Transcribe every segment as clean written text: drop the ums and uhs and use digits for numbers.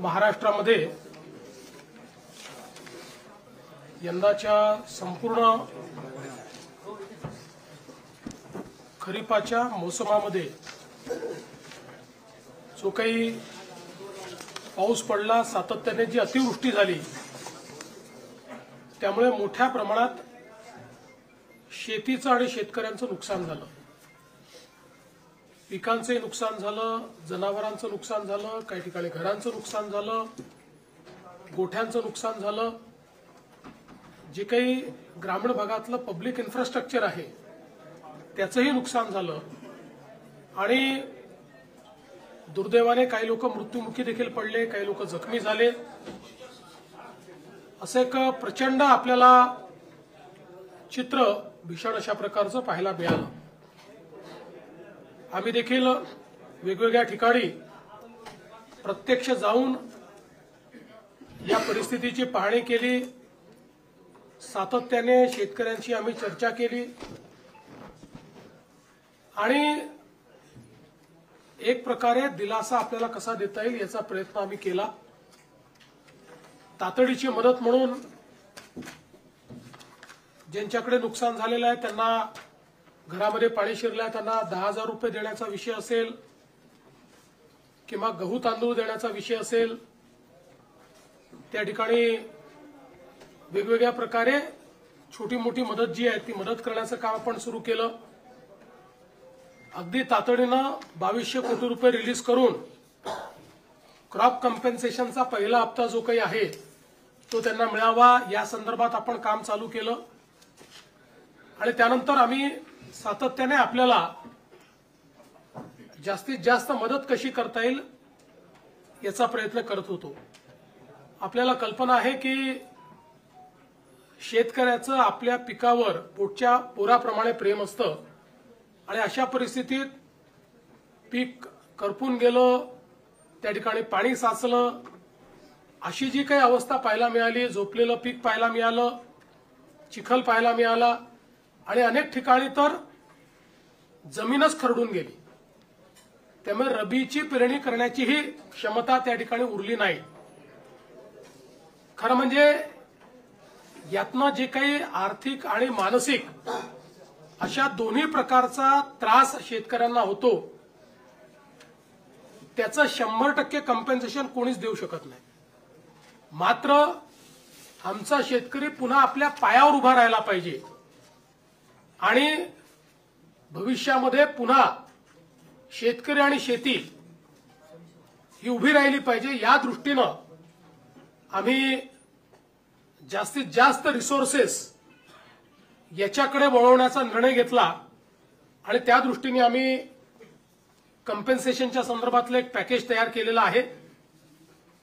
महाराष्ट्रामध्ये यंदाच्या संपूर्ण खरीपाच्या मोसमामध्ये जो काही पाऊस पडला, सातत्याने जी अतिवृष्टी झाली, त्यामुळे मोठ्या प्रमाणात शेतीचं आणि शेतकऱ्यांचं नुकसान झालं. पिकांचे नुकसान झालं, जनावरांचं नुकसान झालं, काही ठिकाणी घरांचं नुकसान झालं, गोठ्यांचं नुकसान झालं. जे काही ग्रामीण भागातलं पब्लिक इन्फ्रास्ट्रक्चर आहे त्याचंही नुकसान झालं आणि दुर्दैवाने काही लोक मृत्युमुखी देखील पडले, काही लोक जखमी झाले. असं एक प्रचंड आपल्याला चित्र भीषण अशा प्रकारचं पाहायला मिळालं. आम्ही देखील वेगवेगळ्या ठिकाणी प्रत्यक्ष जाऊन या परिस्थितीची पाहणी केली. सातत्याने शेतकऱ्यांशी आम्ही चर्चा केली आणि एक प्रकारे दिलासा आपल्याला कसा देता येईल याचा प्रयत्न आम्ही केला. तातडीची मदत म्हणून ज्यांच्याकडे नुकसान झालेलं आहे, त्यांना घरामध्ये पाणी शिरलंय, त्यांना 10,000 रुपये देण्याचा विषय असेल किंवा गहू तांदूळ देण्याचा विषय असेल, त्या ठिकाणी वेगवेगळ्या प्रकारे छोटी मोठी मदत जी आहे ती मदत करण्याचं काम आपण सुरू केलं. अगदी तातडीनं 2200 कोटी रुपये रिलीज करून क्रॉप कम्पेन्सेशनचा पहिला हप्ता जो काही आहे तो त्यांना मिळावा या संदर्भात आपण काम चालू केलं. आणि त्यानंतर आम्ही सातत्याने आपल्याला जास्तीत जास्त मदत कशी करता येईल याचा प्रयत्न करत होतो. आपल्याला कल्पना आहे की शेतकऱ्याचं आपल्या पिकावर पोटच्या पोराप्रमाणे प्रेम असतं आणि अशा परिस्थितीत पीक करपून गेलं, त्या ठिकाणी पाणी साचलं, अशी जी काही अवस्था पाहायला मिळाली, झोपलेलं पीक पाहायला मिळालं, चिखल पाहायला मिळाला आणि अनेक ठिकाणी तर जमीनच खरडून गेली. त्यामुळे रबीची पेरणी करण्याचीही क्षमता त्या ठिकाणी उरली नाही. खरं म्हणजे यातनं जे काही आर्थिक आणि मानसिक अशा दोन्ही प्रकारचा त्रास शेतकऱ्यांना होतो त्याचं 100% कम्पेन्सेशन कोणीच देऊ शकत नाही. मात्र आमचा शेतकरी पुन्हा आपल्या पायावर उभा राहायला पाहिजे आणि भविष्यामध्ये पुन्हा शेतकरी आणि शेती ही उभी राहिली पाहिजे. या दृष्टीनं आम्ही जास्तीत जास्त रिसोर्सेस याच्याकडे वळवण्याचा निर्णय घेतला आणि त्या दृष्टीने आम्ही कम्पेन्सेशनच्या संदर्भातलं एक पॅकेज तयार केलेलं आहे.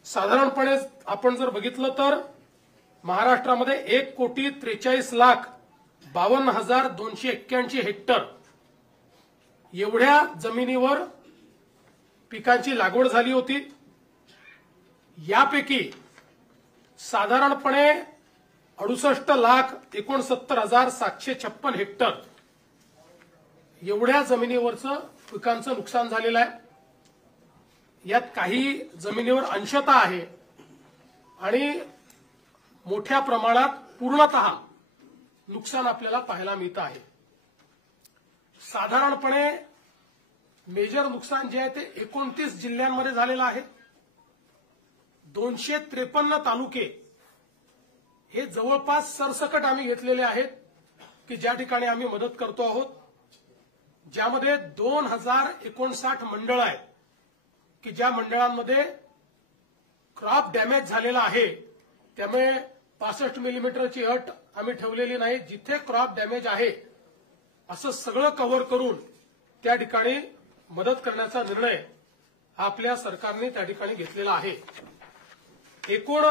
साधारणपणे आपण जर बघितलं तर महाराष्ट्रामध्ये 1,43,52,281 हेक्टर एवढ्या जमिनीवर पिकांची लागवड झाली होती. यापैकी साधारणपणे 68,69,756 हेक्टर एवढ्या जमिनीवरचं पिकांचं नुकसान झालेलं आहे. यात काही जमिनीवर अंशतः आहे आणि मोठ्या प्रमाणात पूर्णतः नुकसान आपल्याला पाहायला मिळतं आहे. साधारणपणे मेजर नुकसान जे आहे ते 29 जिल्ह्यांमध्ये झालेलं आहे. 253 तालुके हे जवळपास सरसकट आम्ही घेतलेले आहेत की ज्या ठिकाणी आम्ही मदत करतो आहोत, ज्यामध्ये 2059 मंडळ आहेत की ज्या मंडळांमध्ये क्रॉप डॅमेज झालेला आहे. त्यामुळे 65 मिलीमीटरची अट आम्ही ठेवलेली नाही. जिथे क्रॉप डॅमेज आहे असं सगळं कव्हर करून त्या ठिकाणी मदत करण्याचा निर्णय आपल्या सरकारने त्या ठिकाणी घेतलेला आहे. एकूण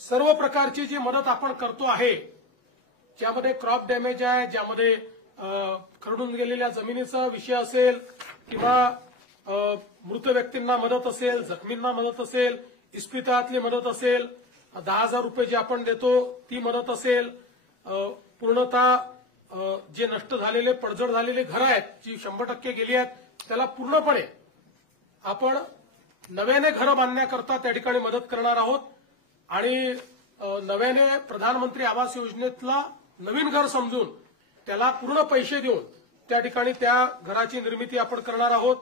सर्व प्रकारची जी मदत आपण करतो आहे, ज्यामध्ये क्रॉप डॅमेज आहे, ज्यामध्ये खरडून गेलेल्या जमिनीचा विषय असेल किंवा मृत व्यक्तींना मदत असेल, जखमींना मदत असेल, इस्पितळातली मदत असेल, 10,000 रुपये जे आपण देतो ती मदत असेल, पूर्णतः जे नष्ट झालेले पडझड झालेले घरं आहेत जी 100% गेली आहेत त्याला पूर्णपणे आपण नव्याने घरं बांधण्याकरता त्या ठिकाणी मदत करणार आहोत आणि नव्याने प्रधानमंत्री आवास योजनेतला नवीन घर समजून त्याला पूर्ण पैसे देऊन त्या ठिकाणी त्या घराची निर्मिती आपण करणार आहोत.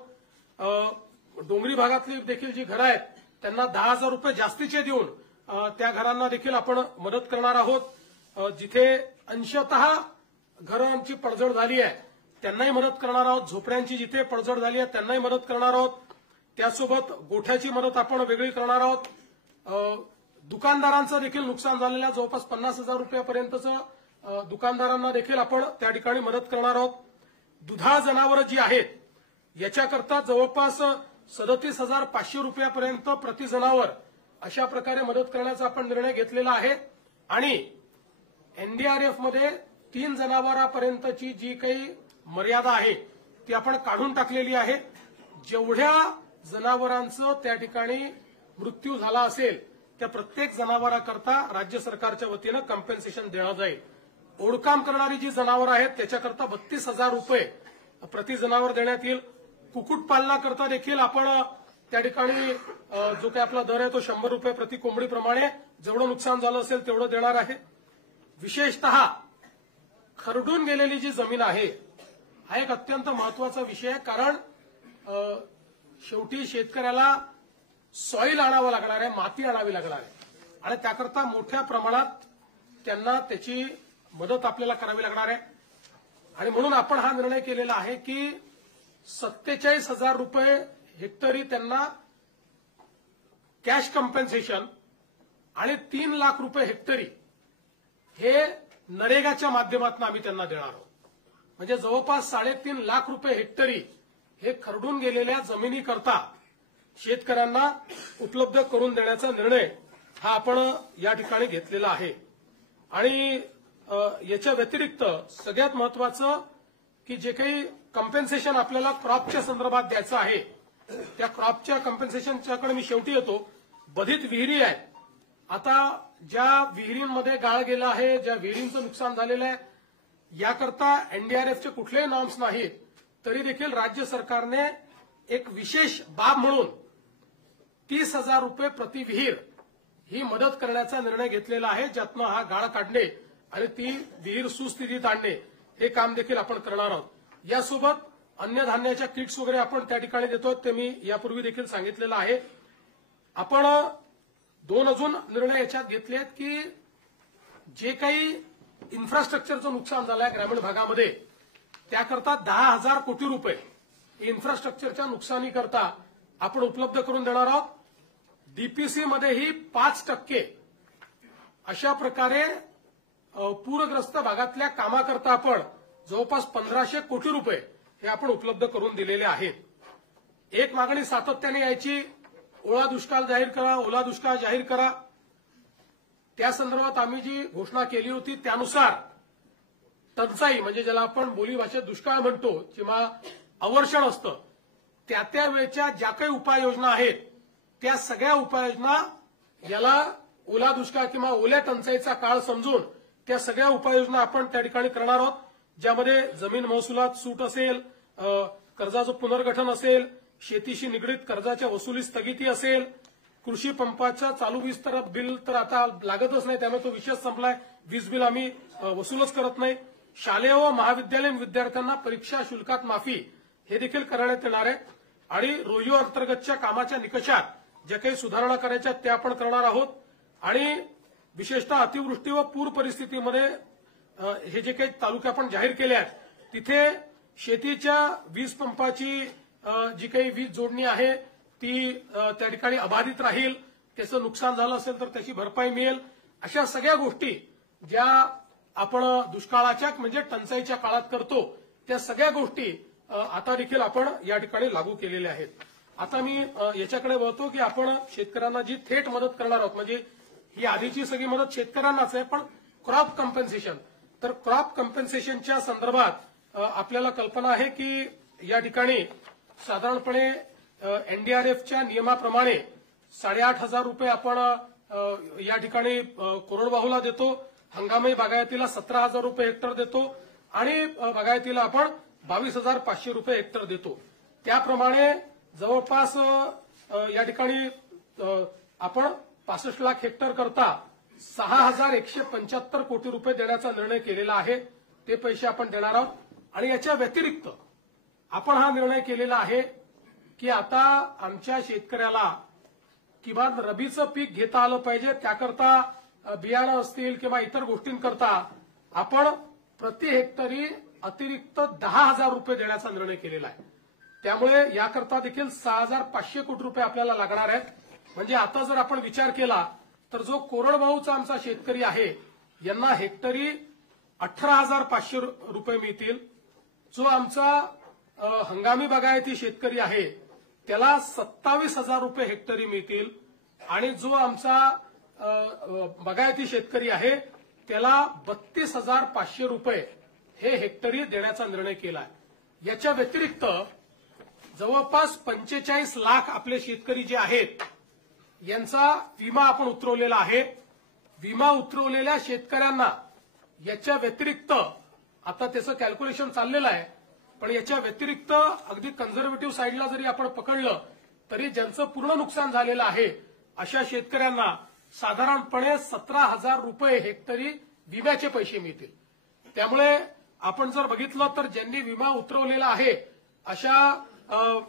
डोंगरी भागातली देखील जी घरं आहेत त्यांना 10,000 रुपये जास्तीचे देऊन त्या घरांना देखील आपण मदत करणार आहोत. जिथे अंशतः घरांची पडझड झाली आहे त्यांनाही मदत करणार आहोत. झोपड्यांची जिथे पडझड झाली आहे त्यांनाही मदत करणार आहोत. त्यासोबत गोठ्याची मदत आपण वेगळी करणार आहोत. दुकानदारांचं देखील नुकसान झालेल्या जवळपास 50,000 रुपयापर्यंतचं दुकानदारांना देखील आपण त्या ठिकाणी मदत करणार आहोत. दुधाळ जनावरं जी आहेत याच्याकरता जवळपास 37,500 रुपयापर्यंत प्रति जनावर अशा प्रकारे मदत करण्याचा आपण निर्णय घेतलेला आहे आणि एनडीआरएफमध्ये 3 जनावरांपर्यंतची जी काही मर्यादा आहे ती आपण काढून टाकलेली आहे. जेवढ्या जनावरांचं त्या ठिकाणी मृत्यू झाला असेल त्या प्रत्येक जनावराकरता राज्य सरकारच्या वतीनं कॉम्पेन्सेशन देण्यात जाईल. ओढकाम करणारी जी जनावरं आहेत त्याच्याकरता 32,000 रुपये प्रति जनावर देण्यात येईल. कुक्कुटपालनाकरता देखील आपण त्या ठिकाणी जो काही आपला दर आहे तो 100 रुपये प्रति कोंबडीप्रमाणे जेवढं नुकसान झालं असेल तेवढं देणार आहे. विशेषतः खरडून गेलेली जी जमीन आहे हा एक अत्यंत महत्वाचा विषय आहे. कारण शेवटी शेतकऱ्याला सॉईल आणावं लागणार आहे, माती आणावी लागणार आहे आणि त्याकरता मोठ्या प्रमाणात त्यांना त्याची मदत आपल्याला करावी लागणार आहे. आणि म्हणून आपण हा निर्णय केलेला आहे की 47,000 रुपये हेक्टरी त्यांना कॅश कॉम्पेन्सेशन आणि 3 लाख रुपये हेक्टरी हे नरेगाच्या माध्यमातून आम्ही त्यांना देणार आहोत. म्हणजे जवळपास 3.5 लाख रुपये हेक्टरी हे खरडून गेलेल्या जमिनीकरता शेतकऱ्यांना उपलब्ध करून देण्याचा निर्णय हा आपण या ठिकाणी घेतलेला आहे. आणि याच्या व्यतिरिक्त सगळ्यात महत्वाचं की जे काही कॉम्पेन्सेशन आपल्याला क्रॉपच्या संदर्भात द्यायचं आहे त्या क्रॉपच्या कॉम्पेन्सेशनच्याकडे मी शेवटी येतो. बाधित विहिरी आहेत. आता ज्या विहिरींमध्ये गाळ गेला आहे, ज्या विहिरींचं नुकसान झालेलं आहे याकरता एनडीआरएफचे कुठलेही नॉर्म्स नाहीत तरी देखील राज्य सरकारने एक विशेष बाब म्हणून 30,000 रुपये प्रति विहीर ही मदत करण्याचा निर्णय घेतलेला आहे. ज्यातनं हा गाळ काढणे आणि ती विहीर सुस्थितीत आणणे हे काम देखील आपण करणार आहोत. यासोबत अन्नधान्याच्या किट्स वगैरे आपण त्या ठिकाणी देतो ते मी यापूर्वी देखील सांगितलेलं आहे. आपण 2 अजून निर्णय याच्यात घेतले आहेत की जे काही इन्फ्रास्ट्रक्चरचं नुकसान झालं आहे ग्रामीण भागामध्ये त्याकरता 10,000 कोटी रुपये इन्फ्रास्ट्रक्चरच्या नुकसानीकरता आपण उपलब्ध करून देणार आहोत. डीपीसीमध्येही 5% अशा प्रकारे पूरग्रस्त भागातल्या कामाकरता आपण जवळपास 1,500 कोटी रुपये हे आपण उपलब्ध करून दिलेले आहेत. एक मागणी सातत्याने यायची, ओला दुष्काळ जाहीर करा, ओला दुष्काळ जाहीर करा. त्या संदर्भात आम्ही जी घोषणा केली होती त्यानुसार टंचाई म्हणजे ज्याला आपण बोलीभाषेत दुष्काळ म्हणतो किंवा अवर्षण असतं त्या वेळच्या ज्या काही उपाययोजना आहेत त्या सगळ्या उपाययोजना याला ओला दुष्काळ किंवा ओल्या टंचाईचा काळ समजून त्या सगळ्या उपाययोजना आपण त्या ठिकाणी करणार आहोत. ज्यामध्ये जमीन महसुलात सूट असेल, कर्जाचं पुनर्गठन असेल, शेतीशी निगडीत कर्जाच्या वसुली स्थगिती असेल, कृषी पंपाच्या चालू वीज बिल तर आता लागतच नाही त्यामुळे तो विषय संपलाय. वीज बिल आम्ही वसूलच करत नाही. शालेय व महाविद्यालयीन विद्यार्थ्यांना परीक्षा शुल्कात माफी हे देखील करण्यात येणार आहे. आणि रोयो अंतर्गतच्या कामाच्या निकषात ज्या काही सुधारणा करायच्या त्या आपण करणार आहोत. आणि विशेषतः अतिवृष्टी व पूर परिस्थितीमध्ये हे जे काही तालुके आपण जाहीर केले आहेत तिथे शेतीच्या वीज पंपाची जी काही वीज जोडणी आहे ती त्या ठिकाणी अबाधित राहील. त्याचं नुकसान झालं असेल तर त्याची भरपाई मिळेल. अशा सगळ्या गोष्टी ज्या आपण दुष्काळाच्या म्हणजे टंचाईच्या काळात करतो त्या सगळ्या गोष्टी आता देखील आपण या ठिकाणी लागू केलेल्या आहेत. आता मी याच्याकडे वळतो की आपण शेतकऱ्यांना जी थेट मदत करणार आहोत म्हणजे ही आधीची सगळी मदत शेतकऱ्यांनाच आहे पण क्रॉप कॉम्पेन्सेशन. तर क्रॉप कॉम्पेन्सेशनच्या संदर्भात आपल्याला कल्पना आहे की या ठिकाणी साधारणपणे एनडीआरएफच्या नियमाप्रमाणे 8,500 रुपये आपण या ठिकाणी कोरडवाहूला देतो. हंगामी बागायतीला 17,000 रुपये हेक्टर देतो आणि बागायतीला आपण 22,500 रुपये हेक्टर देतो. त्याप्रमाणे जवळपास या ठिकाणी आपण 65 लाख हेक्टर करता 6,175 कोटी रुपये देण्याचा निर्णय केलेला आहे. ते पैसे आपण देणार आहोत. आणि याच्या व्यतिरिक्त आपण हा निर्णय केलेला आहे की आता आमच्या शेतकऱ्याला किमान रबीचं पीक घेता आलं पाहिजे. त्याकरता बियाणं असतील किंवा इतर गोष्टींकरता आपण प्रति हेक्टरी अतिरिक्त 10,000 रुपये देण्याचा निर्णय केलेला आहे. त्यामुळे याकरता देखील 6,500 कोटी रुपये आपल्याला लागणार आहेत. म्हणजे आता जर आपण विचार केला तर जो कोरडवाहूचा आमचा शेतकरी आहे यांना हेक्टरी 18,500 रुपये मिळतील. जो आमचा हंगामी बागायती शेतकरी आहे त्याला 27,000 रुपये हेक्टरी मिळतील. आणि जो आमचा बागायती शेतकरी आहे त्याला 32,500 रुपये हे हेक्टरी देण्याचा निर्णय केला आहे. याच्या व्यतिरिक्त जवळपास 45 लाख आपले शेतकरी जे आहेत यांचा विमा आपण उतरवलेला आहे. विमा उतरवलेल्या शेतकऱ्यांना याच्या व्यतिरिक्त आता त्याचं कॅल्क्युलेशन चाललेलं आहे, पण याच्या व्यतिरिक्त अगदी कन्झर्वेटिव्ह साईडला जरी आपण पकडलं तरी ज्यांचं पूर्ण नुकसान झालेलं आहे अशा शेतकऱ्यांना साधारणपणे 17,000 रुपये हेक्टरी विम्याचे पैसे मिळतील. त्यामुळे आपण जर बघितलं तर ज्यांनी विमा उतरवलेला आहे अशा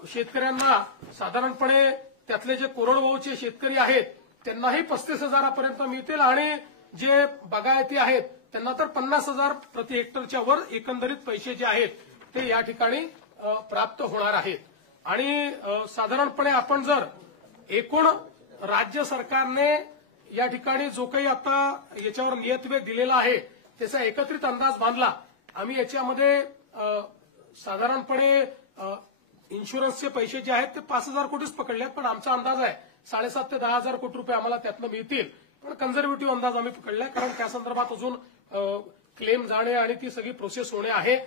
शेतकऱ्यांना साधारणपणे त्यातले जे कोरडवाहूचे शेतकरी आहेत त्यांनाही 35,000पर्यंत मिळतील. आणि जे बागायती आहेत त्यांना तर 50,000 प्रति हेक्टरच्या वर एकंदरीत पैसे जे आहेत ते या ठिकाणी प्राप्त होणार आहेत. आणि साधारणपणे आपण जर एकूण राज्य सरकारने या ठिकाणी जो काही आता याच्यावर नियतवेग दिलेला आहे त्याचा एकत्रित अंदाज बांधला. आम्ही याच्यामध्ये साधारणपणे इन्शुरन्सचे पैसे जे आहेत ते 5,000 कोटीच पकडले आहेत, पण आमचा अंदाज आहे 7,500 ते 10,000 कोटी रुपये आम्हाला त्यातनं मिळतील. पण कन्झर्वेटिव्ह अंदाज आम्ही पकडलाय कारण त्या संदर्भात अजून क्लेम जाणे आणि ती सगळी प्रोसेस होणे आहे.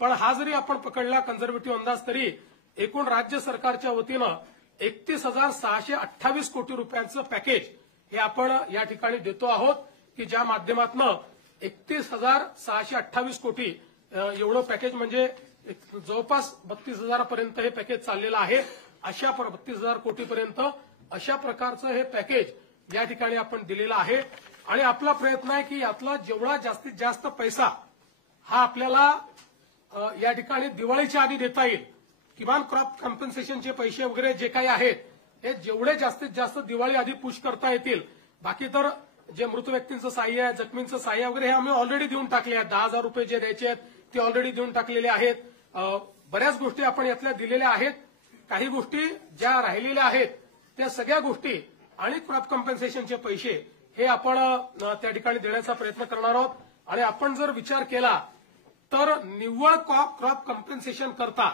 पण हा जरी आपण पकडला कन्झर्वेटिव्ह अंदाज तरी एकूण राज्य सरकारच्या वतीनं 31,628 कोटी रुपयांचं पॅकेज हे आपण या ठिकाणी देतो आहोत की ज्या माध्यमातून 31,628 कोटी एवढं पॅकेज म्हणजे जवळपास 32,000पर्यंत हे पॅकेज चाललेलं आहे. अशा 32,000 कोटीपर्यंत अशा प्रकारचं हे पॅकेज या ठिकाणी आपण दिलेलं आहे. आणि आपला प्रयत्न आहे की यातला जेवढा जास्तीत जास्त पैसा हा आपल्याला या ठिकाणी दिवाळीच्या आधी देता येईल. किमान क्रॉप कॉम्पेन्सेशनचे पैसे वगैरे जे काही आहेत हे जेवढे जास्तीत जास्त दिवाळी आधी पुश करता येतील. बाकी तर जे मृत व्यक्तींचं सहाय्य आहे, जखमींचं सहाय्य वगैरे हे आम्ही ऑलरेडी देऊन टाकले आहेत. 10,000 रुपये जे द्यायचे आहेत ते ऑलरेडी देऊन टाकलेले आहेत. बऱ्याच गोष्टी आपण यातल्या दिलेल्या आहेत. काही गोष्टी ज्या राहिलेल्या आहेत त्या सगळ्या गोष्टी आणि क्रॉप कॉम्पेन्सेशनचे पैसे हे आपण त्या ठिकाणी देण्याचा प्रयत्न करणार आहोत. आणि आपण जर विचार केला तर निव्वळ क्रॉप कॉम्पेन्सेशन करता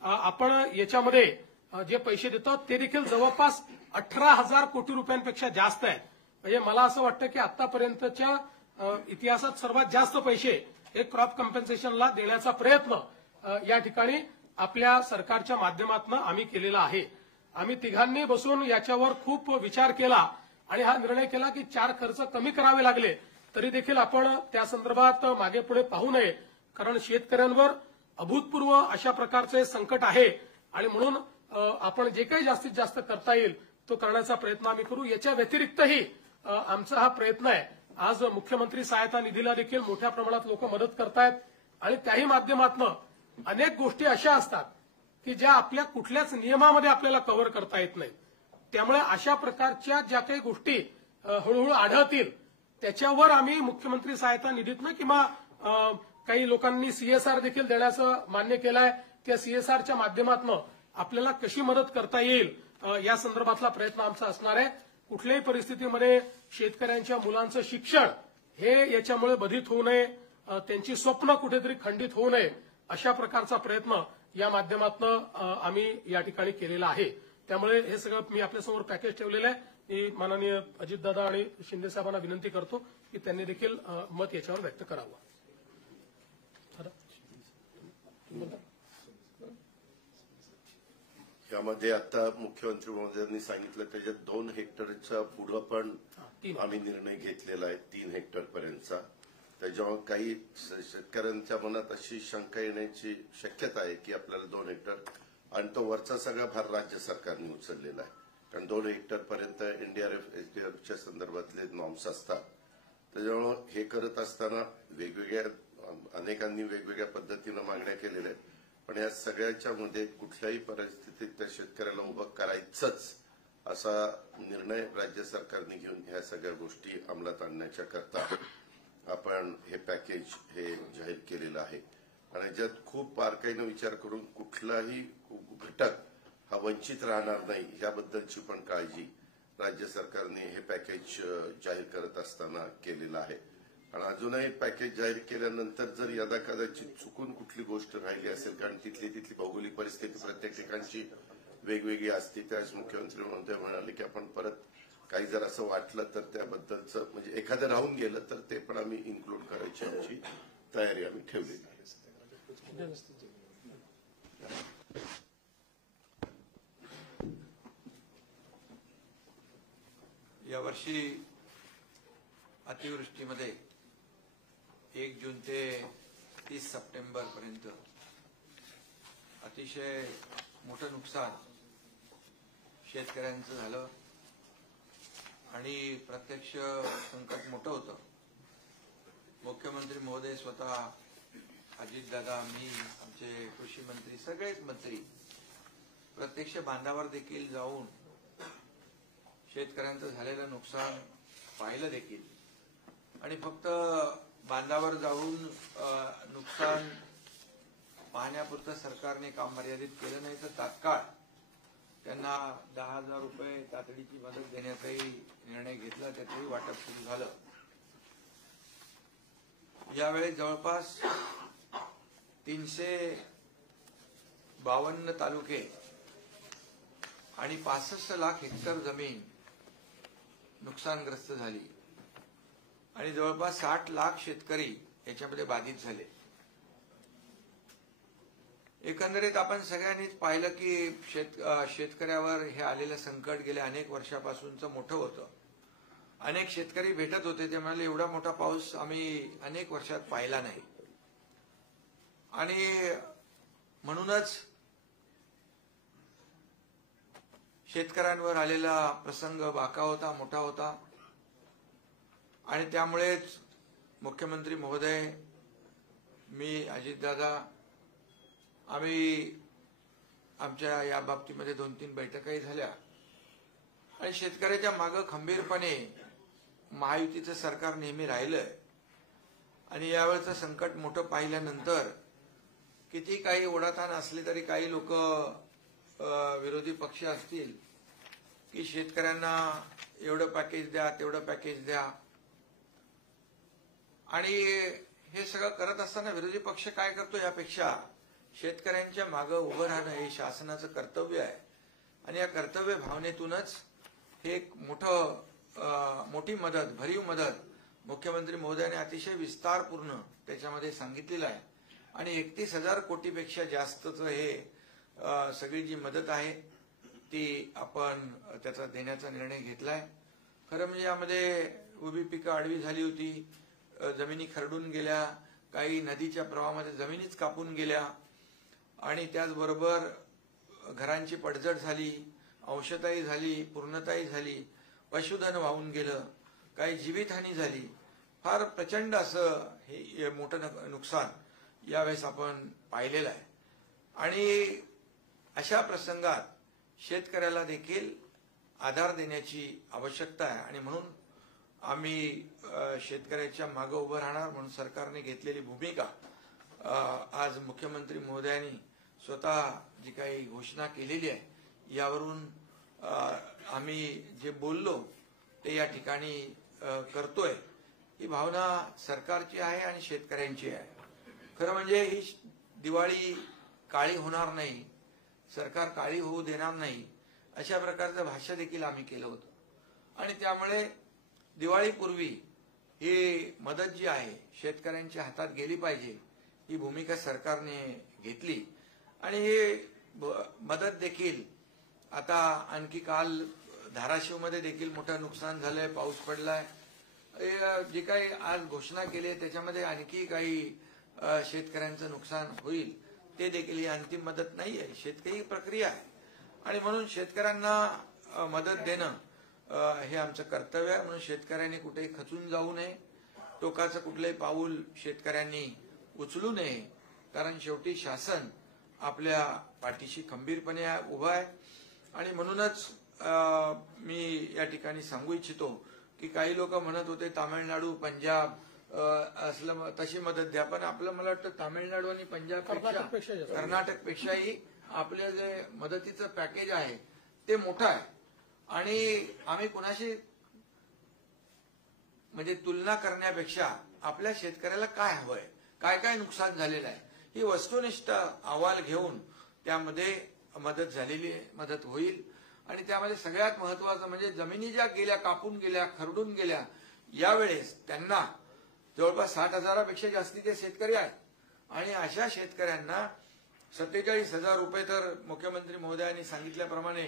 आपण याच्यामध्ये जे पैसे देतो ते देखील जवळपास 18,000 कोटी रुपयांपेक्षा जास्त आहेत. म्हणजे मला असं वाटतं की आतापर्यंतच्या इतिहासात सर्वात जास्त पैसे हे क्रॉप कॉम्पेन्सेशनला देण्याचा प्रयत्न या ठिकाणी आपल्या सरकारच्या माध्यमातून आम्ही केलेला आहे. आम्ही तिघांनी बसून याच्यावर खूप विचार केला आणि हा निर्णय केला की 4 खर्च कमी करावे लागले तरी देखील आपण त्या संदर्भात मागे पुढे पाहू नये. कारण शेतकऱ्यांवर अभूतपूर्व अशा प्रकारचे संकट आहे आणि म्हणून आपण जे काही जास्तीत जास्त करता येईल तो करण्याचा प्रयत्न आम्ही करू. याच्या व्यतिरिक्तही आमचा हा प्रयत्न आहे. आज मुख्यमंत्री सहायता निधीला देखील मोठ्या प्रमाणात लोक मदत करतायत आणि त्याही माध्यमातून अनेक गोष्टी अशा असतात की ज्या आपल्या कुठल्याच नियमामध्ये आपल्याला कव्हर करता येत नाहीत. त्यामुळे अशा प्रकारच्या ज्या काही गोष्टी हळूहळू आढळतील त्याच्यावर आम्ही मुख्यमंत्री सहायता निधीतनं किंवा काही लोकांनी सीएसआर देखील देण्याचं मान्य केलंय. त्या सीएसआरच्या माध्यमातून आपल्याला कशी मदत करता येईल या संदर्भातला प्रयत्न आमचा असणार आहे. कुठल्याही परिस्थितीमध्ये शेतकऱ्यांच्या मुलांचं शिक्षण हे याच्यामुळे बाधित होऊ नये, त्यांची स्वप्न कुठेतरी खंडित होऊ नये अशा प्रकारचा प्रयत्न या माध्यमातून आम्ही या ठिकाणी केलेला आहे. त्यामुळे हे सगळं मी आपल्यासमोर पॅकेज ठेवलेलं आहे. मी माननीय अजितदादा आणि शिंदे साहेबांना विनंती करतो की त्यांनी देखील मत याच्यावर व्यक्त करावं. यामध्ये आता मुख्यमंत्री महोदयांनी सांगितलं त्याच्यात 2 हेक्टरच्या पुढे पण आम्ही निर्णय घेतलेला आहे 3 हेक्टरपर्यंतचा. त्याच्यामुळे काही शेतकऱ्यांच्या मनात अशी शंका येण्याची शक्यता आहे की आपल्याला 2 हेक्टर आणि तो वरचा सगळा भार राज्य सरकारने उचललेला आहे. कारण 2 हेक्टर पर्यंत एनडीआरएफ एसडीआरएफच्या संदर्भातले नॉर्म्स असतात. त्याच्यामुळे हे करत असताना अनेकांनी वेगवेगळ्या पद्धतीनं मागण्या केलेल्या आहेत. पण या सगळ्याच्या मध्ये कुठल्याही परिस्थितीत त्या शेतकऱ्याला उभं करायचंच असा निर्णय राज्य सरकारने घेऊन ह्या सगळ्या गोष्टी अंमलात आणण्याच्या करता आपण हे पॅकेज हे जाहीर केलेलं आहे. आणि ज्यात खूप बारकाईनं विचार करून कुठलाही घटक हा वंचित राहणार नाही याबद्दलची पण काळजी राज्य सरकारने हे पॅकेज जाहीर करत असताना केलेलं आहे. आणि अजूनही पॅकेज जाहीर केल्यानंतर जर यदाकदाचित चुकून कुठली गोष्ट राहिली असेल, कारण तिथली भौगोलिक परिस्थिती प्रत्येक ठिकाणची वेगवेगळी असते, त्यावेळेस मुख्यमंत्री महोदय म्हणाले की आपण परत काही जर असं वाटलं तर त्याबद्दलचं म्हणजे एखादं राहून गेलं तर ते पण आम्ही इन्क्लूड करायची आमची तयारी आम्ही ठेवलेली आहे. यावर्षी अतिवृष्टीमध्ये 1 जून ते 30 सप्टेंबर पर्यंत अतिशय मोठं नुकसान शेतकऱ्यांचं झालं आणि प्रत्यक्ष संकट मोठं होतं. मुख्यमंत्री महोदय स्वतः, अजितदादा, मी, आमचे कृषी मंत्री, सगळेच मंत्री प्रत्यक्ष बांधावर देखील जाऊन शेतकऱ्यांचं झालेलं नुकसान पाहिलं देखील. आणि फक्त बांधावर जाऊन नुकसान पाहण्यापुरतं सरकारने काम मर्यादित केलं नाही, तर तात्काळ त्यांना 10,000 रुपये तातडीची मदत देण्याचाही निर्णय घेतला. त्याचंही वाटप सुरू झालं. यावेळी जवळपास 352 तालुके आणि 65 लाख हेक्टर जमीन नुकसानग्रस्त झाली आणि जवळपास 60 लाख शेतकरी याच्यामध्ये बाधित झाले. एकंदरीत आपण सगळ्यांनीच पाहिलं की शेतकऱ्यावर हे आलेलं संकट गेल्या अनेक वर्षापासूनचं मोठं होतं. अनेक शेतकरी भेटत होते, ते म्हणाले एवढा मोठा पाऊस आम्ही अनेक वर्षात पाहिला नाही. आणि म्हणूनच शेतकऱ्यांवर आलेला प्रसंग बाका होता, मोठा होता. आणि त्यामुळेच मुख्यमंत्री महोदय, मी, अजितदादा, आम्ही आमच्या या बाबतीमध्ये 2-3 बैठकाही झाल्या आणि शेतकऱ्याच्या मागे खंबीरपणे महायुतीचं सरकार नेहमी राहिलंय. आणि यावेळचं संकट मोठं पाहिल्यानंतर किती काही ओढाताण असली तरी काही लोक विरोधी पक्ष असतील की शेतकऱ्यांना एवढं पॅकेज द्या, तेवढं पॅकेज द्या. आणि हे सगळं करत असताना विरोधी पक्ष काय करतो, यापेक्षा शेतकऱ्यांच्या मागे उभं राहणं हे शासनाचं कर्तव्य आहे. आणि या कर्तव्य भावनेतूनच हे एक मोठी मदत, भरीव मदत मुख्यमंत्री महोदयाने अतिशय विस्तारपूर्ण त्याच्यामध्ये सांगितलेलं आहे. आणि 31,000 कोटीपेक्षा जास्तचं हे सगळी जी मदत आहे ती आपण त्याचा देण्याचा निर्णय घेतलाय. खरं म्हणजे यामध्ये उभी पिकं आडवी झाली होती, जमिनी खरडून गेल्या, काही नदीच्या प्रवाहामध्ये जमिनीच कापून गेल्या आणि त्याचबरोबर घरांची पडझड झाली, अंशतःही झाली, पूर्णताही झाली, पशुधन वाहून गेलं, काही जीवितहानी झाली. फार प्रचंड असं हे मोठं नुकसान यावेळेस आपण पाहिलेलं आहे. आणि अशा प्रसंगात शेतकऱ्याला देखील आधार देण्याची आवश्यकता आहे. आणि म्हणून आम्ही शेतकऱ्याच्या मागे उभं राहणार म्हणून सरकारने घेतलेली भूमिका आज मुख्यमंत्री महोदयांनी स्वतः जी काही घोषणा केलेली आहे यावरून आम्ही जे बोललो ते या ठिकाणी करतोय. ही भावना सरकारची आहे आणि शेतकऱ्यांची आहे. खरं म्हणजे ही दिवाळी काळी होणार नाही, सरकार काळी होऊ देणार नाही, अशा प्रकारचं भाष्य देखील आम्ही केलं होतं. आणि त्यामुळे दिवाळीपूर्वी ही मदत जी आहे शेतकऱ्यांच्या हातात गेली पाहिजे ही भूमिका सरकारने घेतली. आणि ही मदत देखील आता आणखी काल धाराशिवमध्ये देखील मोठं नुकसान झालंय, पाऊस पडलाय. जी काही आज घोषणा केली आहे त्याच्यामध्ये आणखी काही शेतकऱ्यांचं नुकसान होईल, ते देखील ही अंतिम मदत नाही आहे, शेतकरी प्रक्रिया आहे. आणि म्हणून शेतकऱ्यांना मदत देणं हे आमचं कर्तव्य आहे. म्हणून शेतकऱ्यांनी कुठेही खचून जाऊ नये, टोकाचं कुठलंही पाऊल शेतकऱ्यांनी उचलू नये, कारण शेवटी शासन आपल्या पाठीशी खंबीरपणे उभं आहे. आणि म्हणूनच मी या ठिकाणी सांगू इच्छितो की काही लोक म्हणत होते तामिळनाडू, पंजाब असलं तशी मदत द्या, पण आपलं मला वाटतं तामिळनाडू आणि पंजाबपेक्षा कर्नाटकपेक्षाही आपलं जे मदतीचं पॅकेज आहे ते मोठं आहे. आणि आम्ही कुणाशी म्हणजे तुलना करण्यापेक्षा आपल्या शेतकऱ्याला काय हवंय, काय काय नुकसान झालेलं आहे, ही वस्तुनिष्ठ अहवाल घेऊन त्यामध्ये मदत होईल. आणि त्यामध्ये सगळ्यात महत्वाचं म्हणजे जमिनी ज्या गेल्या, कापून गेल्या, खरडून गेल्या, यावेळेस त्यांना जवळपास 60,000पेक्षा जास्तीचे शेतकरी आहेत. आणि अशा शेतकऱ्यांना 47,000 रुपये तर मुख्यमंत्री महोदयांनी सांगितल्याप्रमाणे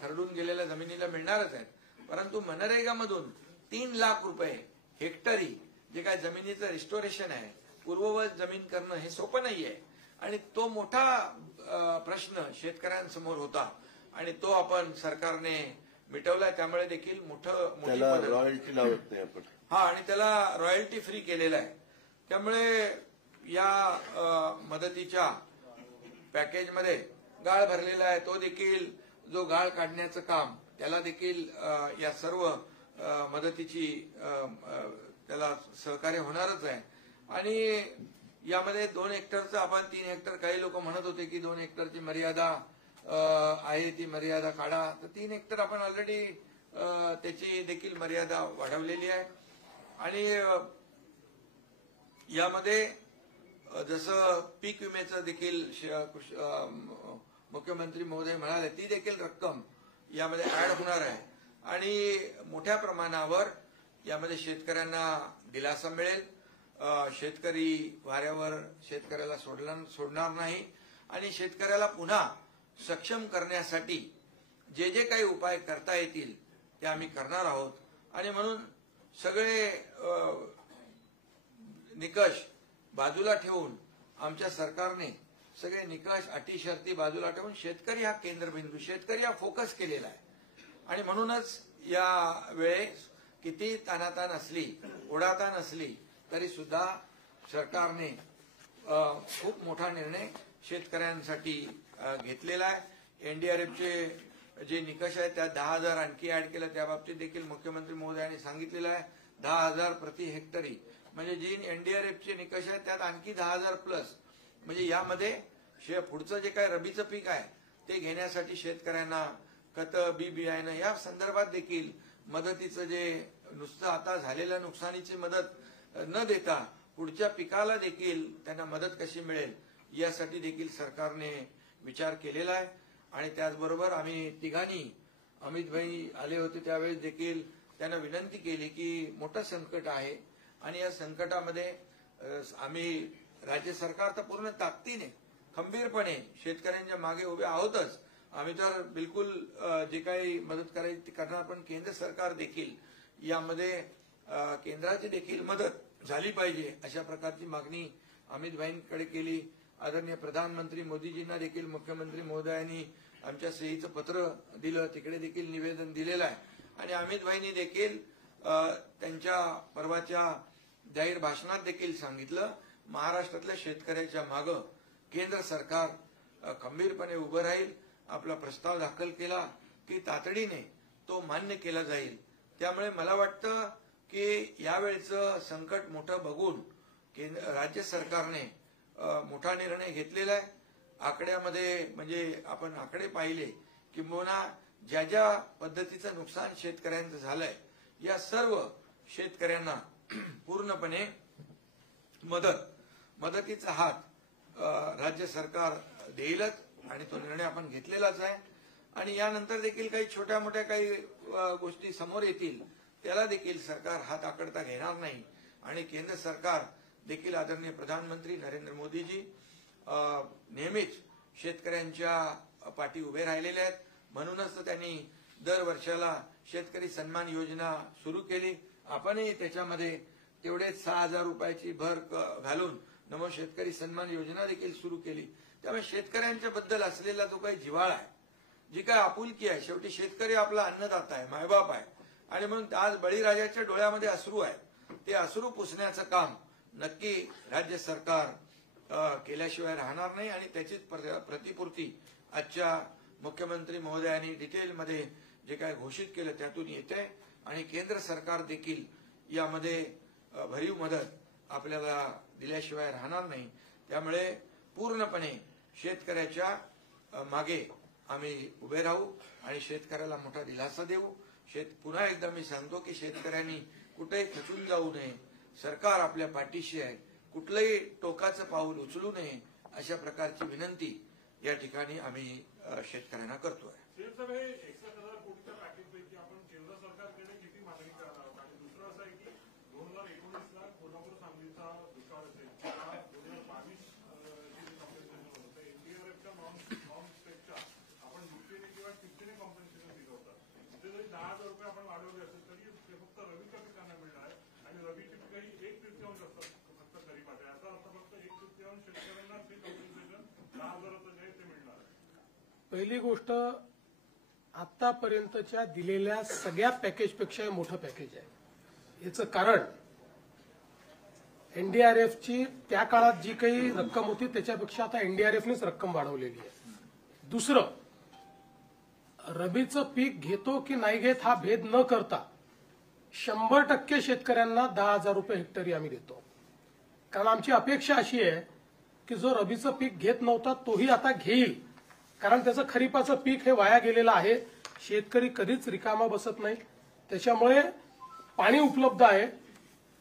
खरडून गेलेल्या जमिनीला मिळणारच आहेत. परंतु मनरेगामधून 3 लाख रुपये हेक्टरी जे काय जमिनीचं रिस्टोरेशन आहे, पूर्ववत जमीन करणं हे सोपं नाहीये. आणि तो मोठा प्रश्न शेतकऱ्यांसमोर होता आणि तो आपण सरकारने मिटवलाय. त्यामुळे देखील मोठी मदत, रॉयल्टी लावत नाही आपण. आणि त्याला रॉयल्टी फ्री केलेला आहे. त्यामुळे या मदतीच्या पॅकेजमध्ये गाळ भरलेला आहे. तो देखील जो गाळ काढण्याचं काम त्याला देखील या सर्व मदतीची त्याला सहकार्य होणारच आहे. आणि यामध्ये 2 हेक्टरचं आपण 3 हेक्टर, काही लोक म्हणत होते की 2 हेक्टरची मर्यादा आहे, ती मर्यादा काढा. तर 3 हेक्टर आपण ऑलरेडी त्याची देखील मर्यादा वाढवलेली आहे. आणि यामध्ये जसं पीक विम्याचं देखील मुख्यमंत्री महोदय म्हणाले, ती देखील रक्कम यामध्ये ऍड होणार आहे. आणि मोठ्या प्रमाणावर यामध्ये शेतकऱ्यांना दिलासा मिळेल. शेतकरी वाऱ्यावर शेतकऱ्याला सोडणार नाही. आणि शेतकऱ्याला पुन्हा सक्षम करण्यासाठी जे जे काही उपाय करता येतील ते आम्ही करणार आहोत. आणि म्हणून सगळे निकष बाजूला ठेवून आमच्या सरकारने सगळे निकष, अटी, शर्ती बाजूला ठेवून शेतकरी हा केंद्रबिंदू, शेतकरी हा फोकस केलेला आहे. आणि म्हणूनच या वेळेस किती ताणाताण असली, ओढाताण असली तरी सुद्धा सरकारने खूप मोठा निर्णय शेतकऱ्यांसाठी घेतलेला आहे. एनडीआरएफचे जे निकष आहेत त्यात 10,000 आणखी ऍड केलं, त्या बाबतीत देखील मुख्यमंत्री महोदयांनी सांगितलेलं आहे. 10,000 प्रति हेक्टरी म्हणजे जी एनडीआरएफचे निकष आहेत त्यात आणखी 10,000 प्लस. म्हणजे यामध्ये पुढचं जे काय रबीचं पीक आहे ते घेण्यासाठी शेतकऱ्यांना खतं, बी बियाणं या संदर्भात देखील मदतीचं जे नुसतं आता झालेल्या नुकसानीची मदत न देता पुढच्या पिकाला देखील त्यांना मदत कशी मिळेल यासाठी देखील सरकारने विचार केलेला आहे. आणि त्याचबरोबर आम्ही तिघांनी, अमित भाई आले होते त्यावेळेस देखील त्यांना विनंती केली की मोठं संकट आहे आणि या संकटामध्ये आम्ही राज्य सरकार तर पूर्ण ताकदीने खंबीरपणे शेतकऱ्यांच्या मागे उभे आहोतच. आम्ही तर बिलकुल जे काही मदत करायची ती करणार, पण केंद्र सरकार देखील यामध्ये केंद्राची देखील मदत झाली पाहिजे अशा प्रकारची मागणी अमित भाईंकडे केली. आदरणीय प्रधानमंत्री मोदीजींना देखील मुख्यमंत्री महोदयांनी आमच्या सहीचं पत्र दिलं, तिकडे देखील निवेदन दिलेलं आहे. आणि अमित भाईंनी देखील त्यांच्या परवाच्या जाहीर भाषणात देखील सांगितलं, महाराष्ट्रातल्या शेतकऱ्याच्या मागं केंद्र सरकार खंबीरपणे उभं राहील. आपला प्रस्ताव दाखल केला की तातडीने तो मान्य केला जाईल. त्यामुळे मला वाटतं की यावेळचं संकट मोठं बघून राज्य सरकारने मोठा निर्णय घेतलेला आहे. आकड्यामध्ये म्हणजे आपण आकडे पाहिले किंबहुना ज्या ज्या पद्धतीचं नुकसान शेतकऱ्यांचं झालंय या सर्व शेतकऱ्यांना पूर्णपणे मदतीचा हात राज्य सरकार देईलच आणि तो निर्णय आपण घेतलेलाच आहे. आणि यानंतर देखील काही छोट्या मोठ्या काही गोष्टी समोर येतील त्याला देखील सरकार हात आकडता घेणार नाही. आणि केंद्र सरकार देखील आदरणीय प्रधानमंत्री नरेंद्र मोदीजी नेहमीच शेतकऱ्यांच्या पाठी उभे राहिलेले आहेत. म्हणूनच त्यांनी दर वर्षाला शेतकरी सन्मान योजना सुरू केली. आपणही त्याच्यामध्ये तेवढेच 6,000 रुपयाची भर घालून नमो शेतकरी सन्मान योजना देखील सुरू केली. त्यामुळे शेतकऱ्यांच्या बद्दल असलेला जो काही जिव्हाळा आहे जी काय आपुलकी आहे, शेवटी शेतकरी आपला अन्नदाता आहे, मायबाप आहे, आणि म्हणून आज बळीराजाच्या डोळ्यामध्ये अश्रू आहे. ते अश्रू पुसण्याचं काम नक्की राज्य सरकार केल्याशिवाय राहणार नाही. आणि त्याचीच प्रतिपूर्ती आजच्या मुख्यमंत्री महोदयांनी डिटेलमध्ये जे काय घोषित केलं त्यातून येते. आणि केंद्र सरकार देखील यामध्ये भरीव मदत आपल्याला दिल्याशिवाय राहणार नाही. त्यामुळे पूर्णपणे शेतकऱ्याच्या मागे आम्ही उभे राहू आणि शेतकऱ्याला मोठा दिलासा देऊ. पुन्हा एकदा मी सांगतो की शेतकऱ्यांनी कुठेही खचून जाऊ नये. सरकार आपल्या पाठीशी आहे. कुठलंही टोकाचं पाऊल उचलू नये अशा प्रकारची विनंती या ठिकाणी आम्ही शेतकऱ्यांना करतोय. आपण केंद्र सरकारकडे किती मागणी करणार आहोत? आणि दुसरं असं आहे की 2019ला कोल्हापूर सांगलीचा दुष्काळ असेल, 2022 कॉम्पेन्सेशन होतं, एनडीआरएफच्या नॉन स्टेटच्या आपण दुपटीने किंवा तिपटीने कॉम्पेन्सेशन दिलं होतं. ते जरी 10,000 रुपये आपण वाढवले असेल तरी ते फक्त रबीच्या पिकांना मिळणार आहे. आणि रबीची पिकं ही 1/3 असतात फक्त खरीपात. याचा अर्थ फक्त 1/3 शेतकऱ्यांना ते कॉम्पेन्सेशन 10,000चं जे आहे ते मिळणार आहे. पहिली गोष्ट, आतापर्यंतच्या दिलेल्या सगळ्या पॅकेजपेक्षा मोठं पॅकेज आहे. याचं कारण एनडीआरएफची त्या काळात जी काही रक्कम होती त्याच्यापेक्षा आता एनडीआरएफनेच रक्कम वाढवलेली आहे. दुसरं, रबीचं पीक घेतो की नाही घेत हा भेद न करता 100% शेतकऱ्यांना 10,000 रुपये हेक्टरी आम्ही देतो. कारण आमची अपेक्षा अशी आहे की जो रबीचं पीक घेत नव्हता तोही आता घेईल. कारण त्याचं खरीपाचं पीक हे वाया गेलेलं आहे. शेतकरी कधीच रिकामा बसत नाही. त्याच्यामुळे पाणी उपलब्ध आहे.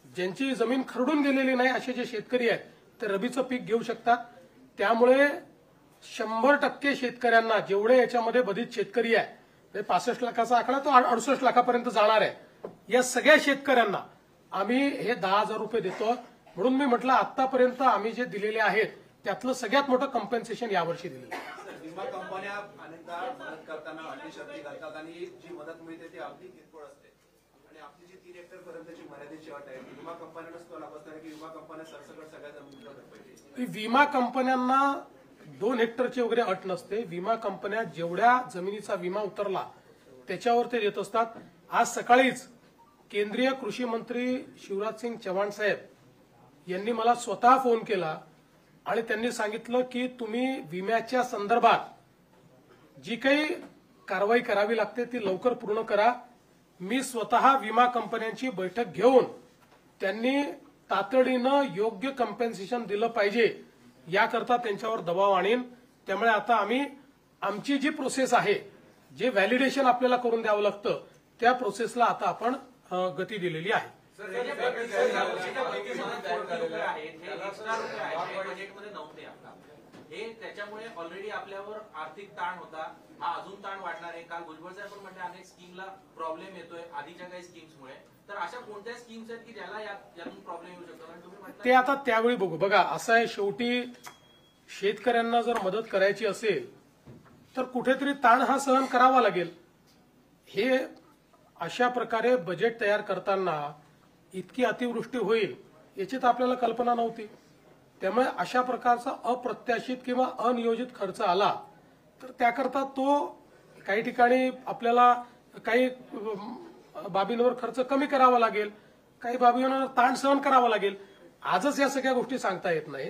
ज्यांची जमीन खरडून गेलेली नाही असे जे शेतकरी आहेत ते रबीचं पीक घेऊ शकतात. त्यामुळे 100% शेतकऱ्यांना, जेवढे याच्यामध्ये बाधित शेतकरी आहे, 65 लाखाचा आकडा तो 68 लाखापर्यंत जाणार आहे, या सगळ्या शेतकऱ्यांना आम्ही हे 10,000 रुपये देतो. म्हणून मी म्हटलं आतापर्यंत आम्ही जे दिलेले आहेत त्यातलं सगळ्यात मोठं कॉम्पेन्सेशन यावर्षी दिलेलं आहे. विमा कंपन्या अनेकदा मदत करताना अटी शर्ती घालतात आणि जी मदत मिळते ती अगदी किरकोळ असते. आणि आपली जी 3 हेक्टर पर्यंतची मर्यादेची अट आहे विमा कंपन्यांनाच तो लागत नाही की विमा कंपन्या सरसकट सगळ्या जमिनीला पाहिजे. विमा कंपन्यांना 2 हेक्टरची वगैरे अट नसते. विमा कंपन्या जेवढ्या जमिनीचा विमा उतरला त्याच्यावर ते देत असतात. आज सकाळीच केंद्रीय कृषी मंत्री शिवराज सिंग चौहान साहेब यांनी मला स्वतः फोन केला आणि त्यांनी सांगितलं की तुम्ही विम्याच्या संदर्भात जी काही कारवाई करावी लागते ती लवकर पूर्ण करा. मी स्वतः विमा कंपन्यांची बैठक घेऊन त्यांनी तातडीनं योग्य कॉम्पेन्सेशन दिलं पाहिजे याकरता त्यांच्यावर दबाव आणीन. त्यामुळे आता आम्ही आमची जी प्रोसेस आहे, जे व्हॅलिडेशन आपल्याला करून द्यावं लागतं, त्या प्रोसेसला आता आपण गती दिलेली आहे. हे त्याच्यामुळे ऑलरेडी आपल्यावर आर्थिक ताण होता, हा अजून ताण वाढणार आहे. काल भुजबळ साहेब पण म्हणजे अनेक स्कीमला प्रॉब्लेम येतोय आधीच्या काही स्कीम्समुळे. तर अशा कोणत्या स्कीम्स आहेत की ज्याला यातून प्रॉब्लेम येऊ शकतो? आणि तुम्ही ते आता त्यावेळी बघू. बघा, असं आहे, शेवटी शेतकऱ्यांना जर मदत करायची असेल तर कुठेतरी ताण हा सहन करावा लागेल. हे अशा प्रकारे बजेट तयार करताना इतकी अतिवृष्टी होईल याची तर आपल्याला कल्पना नव्हती. त्यामुळे अशा प्रकारचा अप्रत्याशित किंवा अनियोजित खर्च आला तर त्याकरता तो काही ठिकाणी आपल्याला काही बाबींवर खर्च कमी करावा लागेल, काही बाबींवर ताण सहन करावा लागेल. आजच या सगळ्या गोष्टी सांगता येत नाही.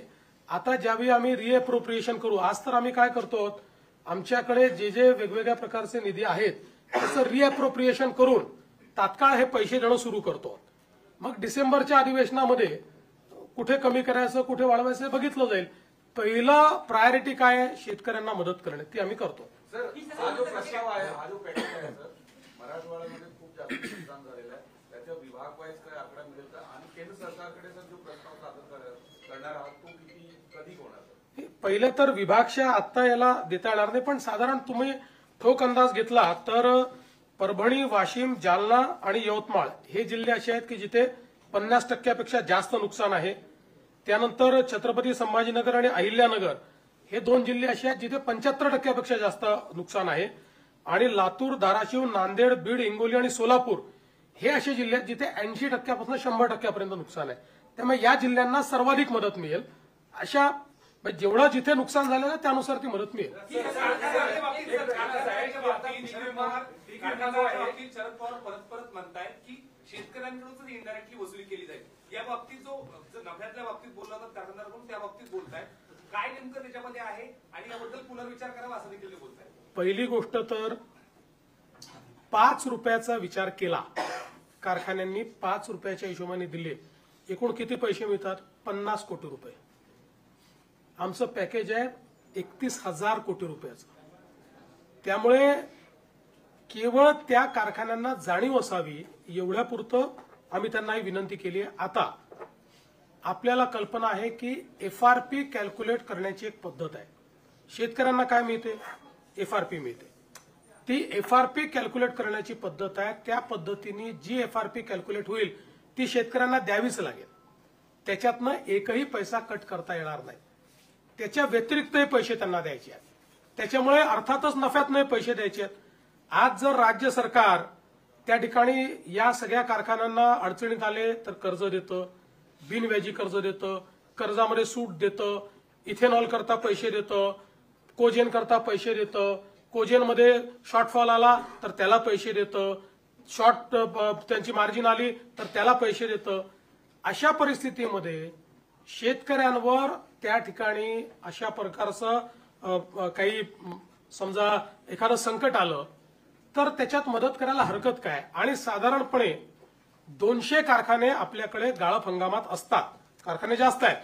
आता ज्यावेळी आम्ही रिएप्रोप्रिएशन करू, आज तर आम्ही काय करतो, आमच्याकडे जे जे वेगवेगळ्या प्रकारचे निधी आहेत त्याचं रिएप्रोप्रिएशन करून तात्काळ हे पैसे देणं सुरू करतो. मग डिसेंबरच्या अधिवेशनामध्ये कुठे कमी करायचं, कुठे वाढवायचं बघितलं जाईल. पहिलं प्रायोरिटी काय आहे, शेतकऱ्यांना मदत करणे, ती आम्ही करतो. सर, हा जो प्रस्ताव आहे, हा जो पेंडिंग आहे सर, मराठवाड्यामध्ये खूप जास्त नुकसान झालेलं आहे. त्याच्या विभाग वाईज काय आकडा मिळेल का? आणि केंद्र सरकारकडे सर जो प्रस्ताव सादर करणार आहात तो कधी होणार? पहिलं तर विभागशा आता याला देता येणार नाही, पण साधारण तुम्ही ठोक अंदाज घेतला तर परभणी, वाशिम, जालना आणि यवतमाळ हे जिल्हे असे आहेत की जिथे 50% जास्त नुकसान आहे. त्यानंतर छत्रपती संभाजीनगर आणि अहिल्यानगर हे 2 जिल्हे असे आहेत जिथे 75% जास्त नुकसान आहे. आणि लातूर, धाराशिव, नांदेड, बीड, हिंगोली आणि सोलापूर हे असे जिल्हे आहेत जिथे 80% 100% नुकसान आहे. त्यामुळे या जिल्ह्यांना सर्वाधिक मदत मिळेल. अशा म्हणजे जेवढं जिथे नुकसान झालेलं आहे त्यानुसार ती मदत मिळेल. शरद पवार परत म्हणतायत की शेतकऱ्यांकडून इनडायरेक्टली वसुली केली जाईल. या बाबतीत जो नफ्यातल्या बाबतीत बोलला होता कारखानदाराकडून त्या बाबतीत बोलतायत, काय नेमकं त्याच्यामध्ये आहे आणि याबद्दल पुनर्विचार करावा असं देखील ते बोलतायत. पहिली गोष्ट तर 5 रुपयाचा विचार केला, कारखान्यांनी 5 रुपयाच्या हिशोबाने दिले, एकूण किती पैसे मिळतात? 50 कोटी रुपये. आमचं पॅकेज आहे 31,000 कोटी रुपयाचं. त्यामुळे केवळ त्या कारखान्यांना जाणीव असावी एवढ्यापुरतं आम्ही त्यांना ही विनंती केली आहे. आता आपल्याला कल्पना आहे की FRP कॅल्क्युलेट करण्याची एक पद्धत आहे. शेतकऱ्यांना काय मिळते? FRP मिळते. ती FRP कॅल्क्युलेट करण्याची पद्धत आहे. त्या पद्धतीने जी FRP कॅल्क्युलेट होईल ती शेतकऱ्यांना द्यावीच लागेल. त्याच्यातनं एकही पैसा कट करता येणार नाही. त्याच्या व्यतिरिक्तही पैसे त्यांना द्यायचे आहेत. त्याच्यामुळे अर्थातच नफ्यात नाही पैसे द्यायचे आहेत. आज जर राज्य सरकार त्या ठिकाणी या सगळ्या कारखान्यांना अडचणीत आले तर कर्ज देतं, बिनव्याजी कर्ज देतं, कर्जामध्ये सूट देतं, इथेनॉल करता पैसे देतं, कोजेन करता पैसे देतं, कोजेनमध्ये शॉर्टफॉल आला तर त्याला पैसे देतं, त्यांची मार्जिन आली तर त्याला पैसे देतं. अशा परिस्थितीमध्ये शेतकऱ्यांवर त्या ठिकाणी अशा प्रकारचं काही समजा एखादं संकट आलं तर त्याच्यात मदत करायला हरकत काय? आणि साधारणपणे 200 कारखाने आपल्याकडे गाळप हंगामात असतात. कारखाने जास्त आहेत.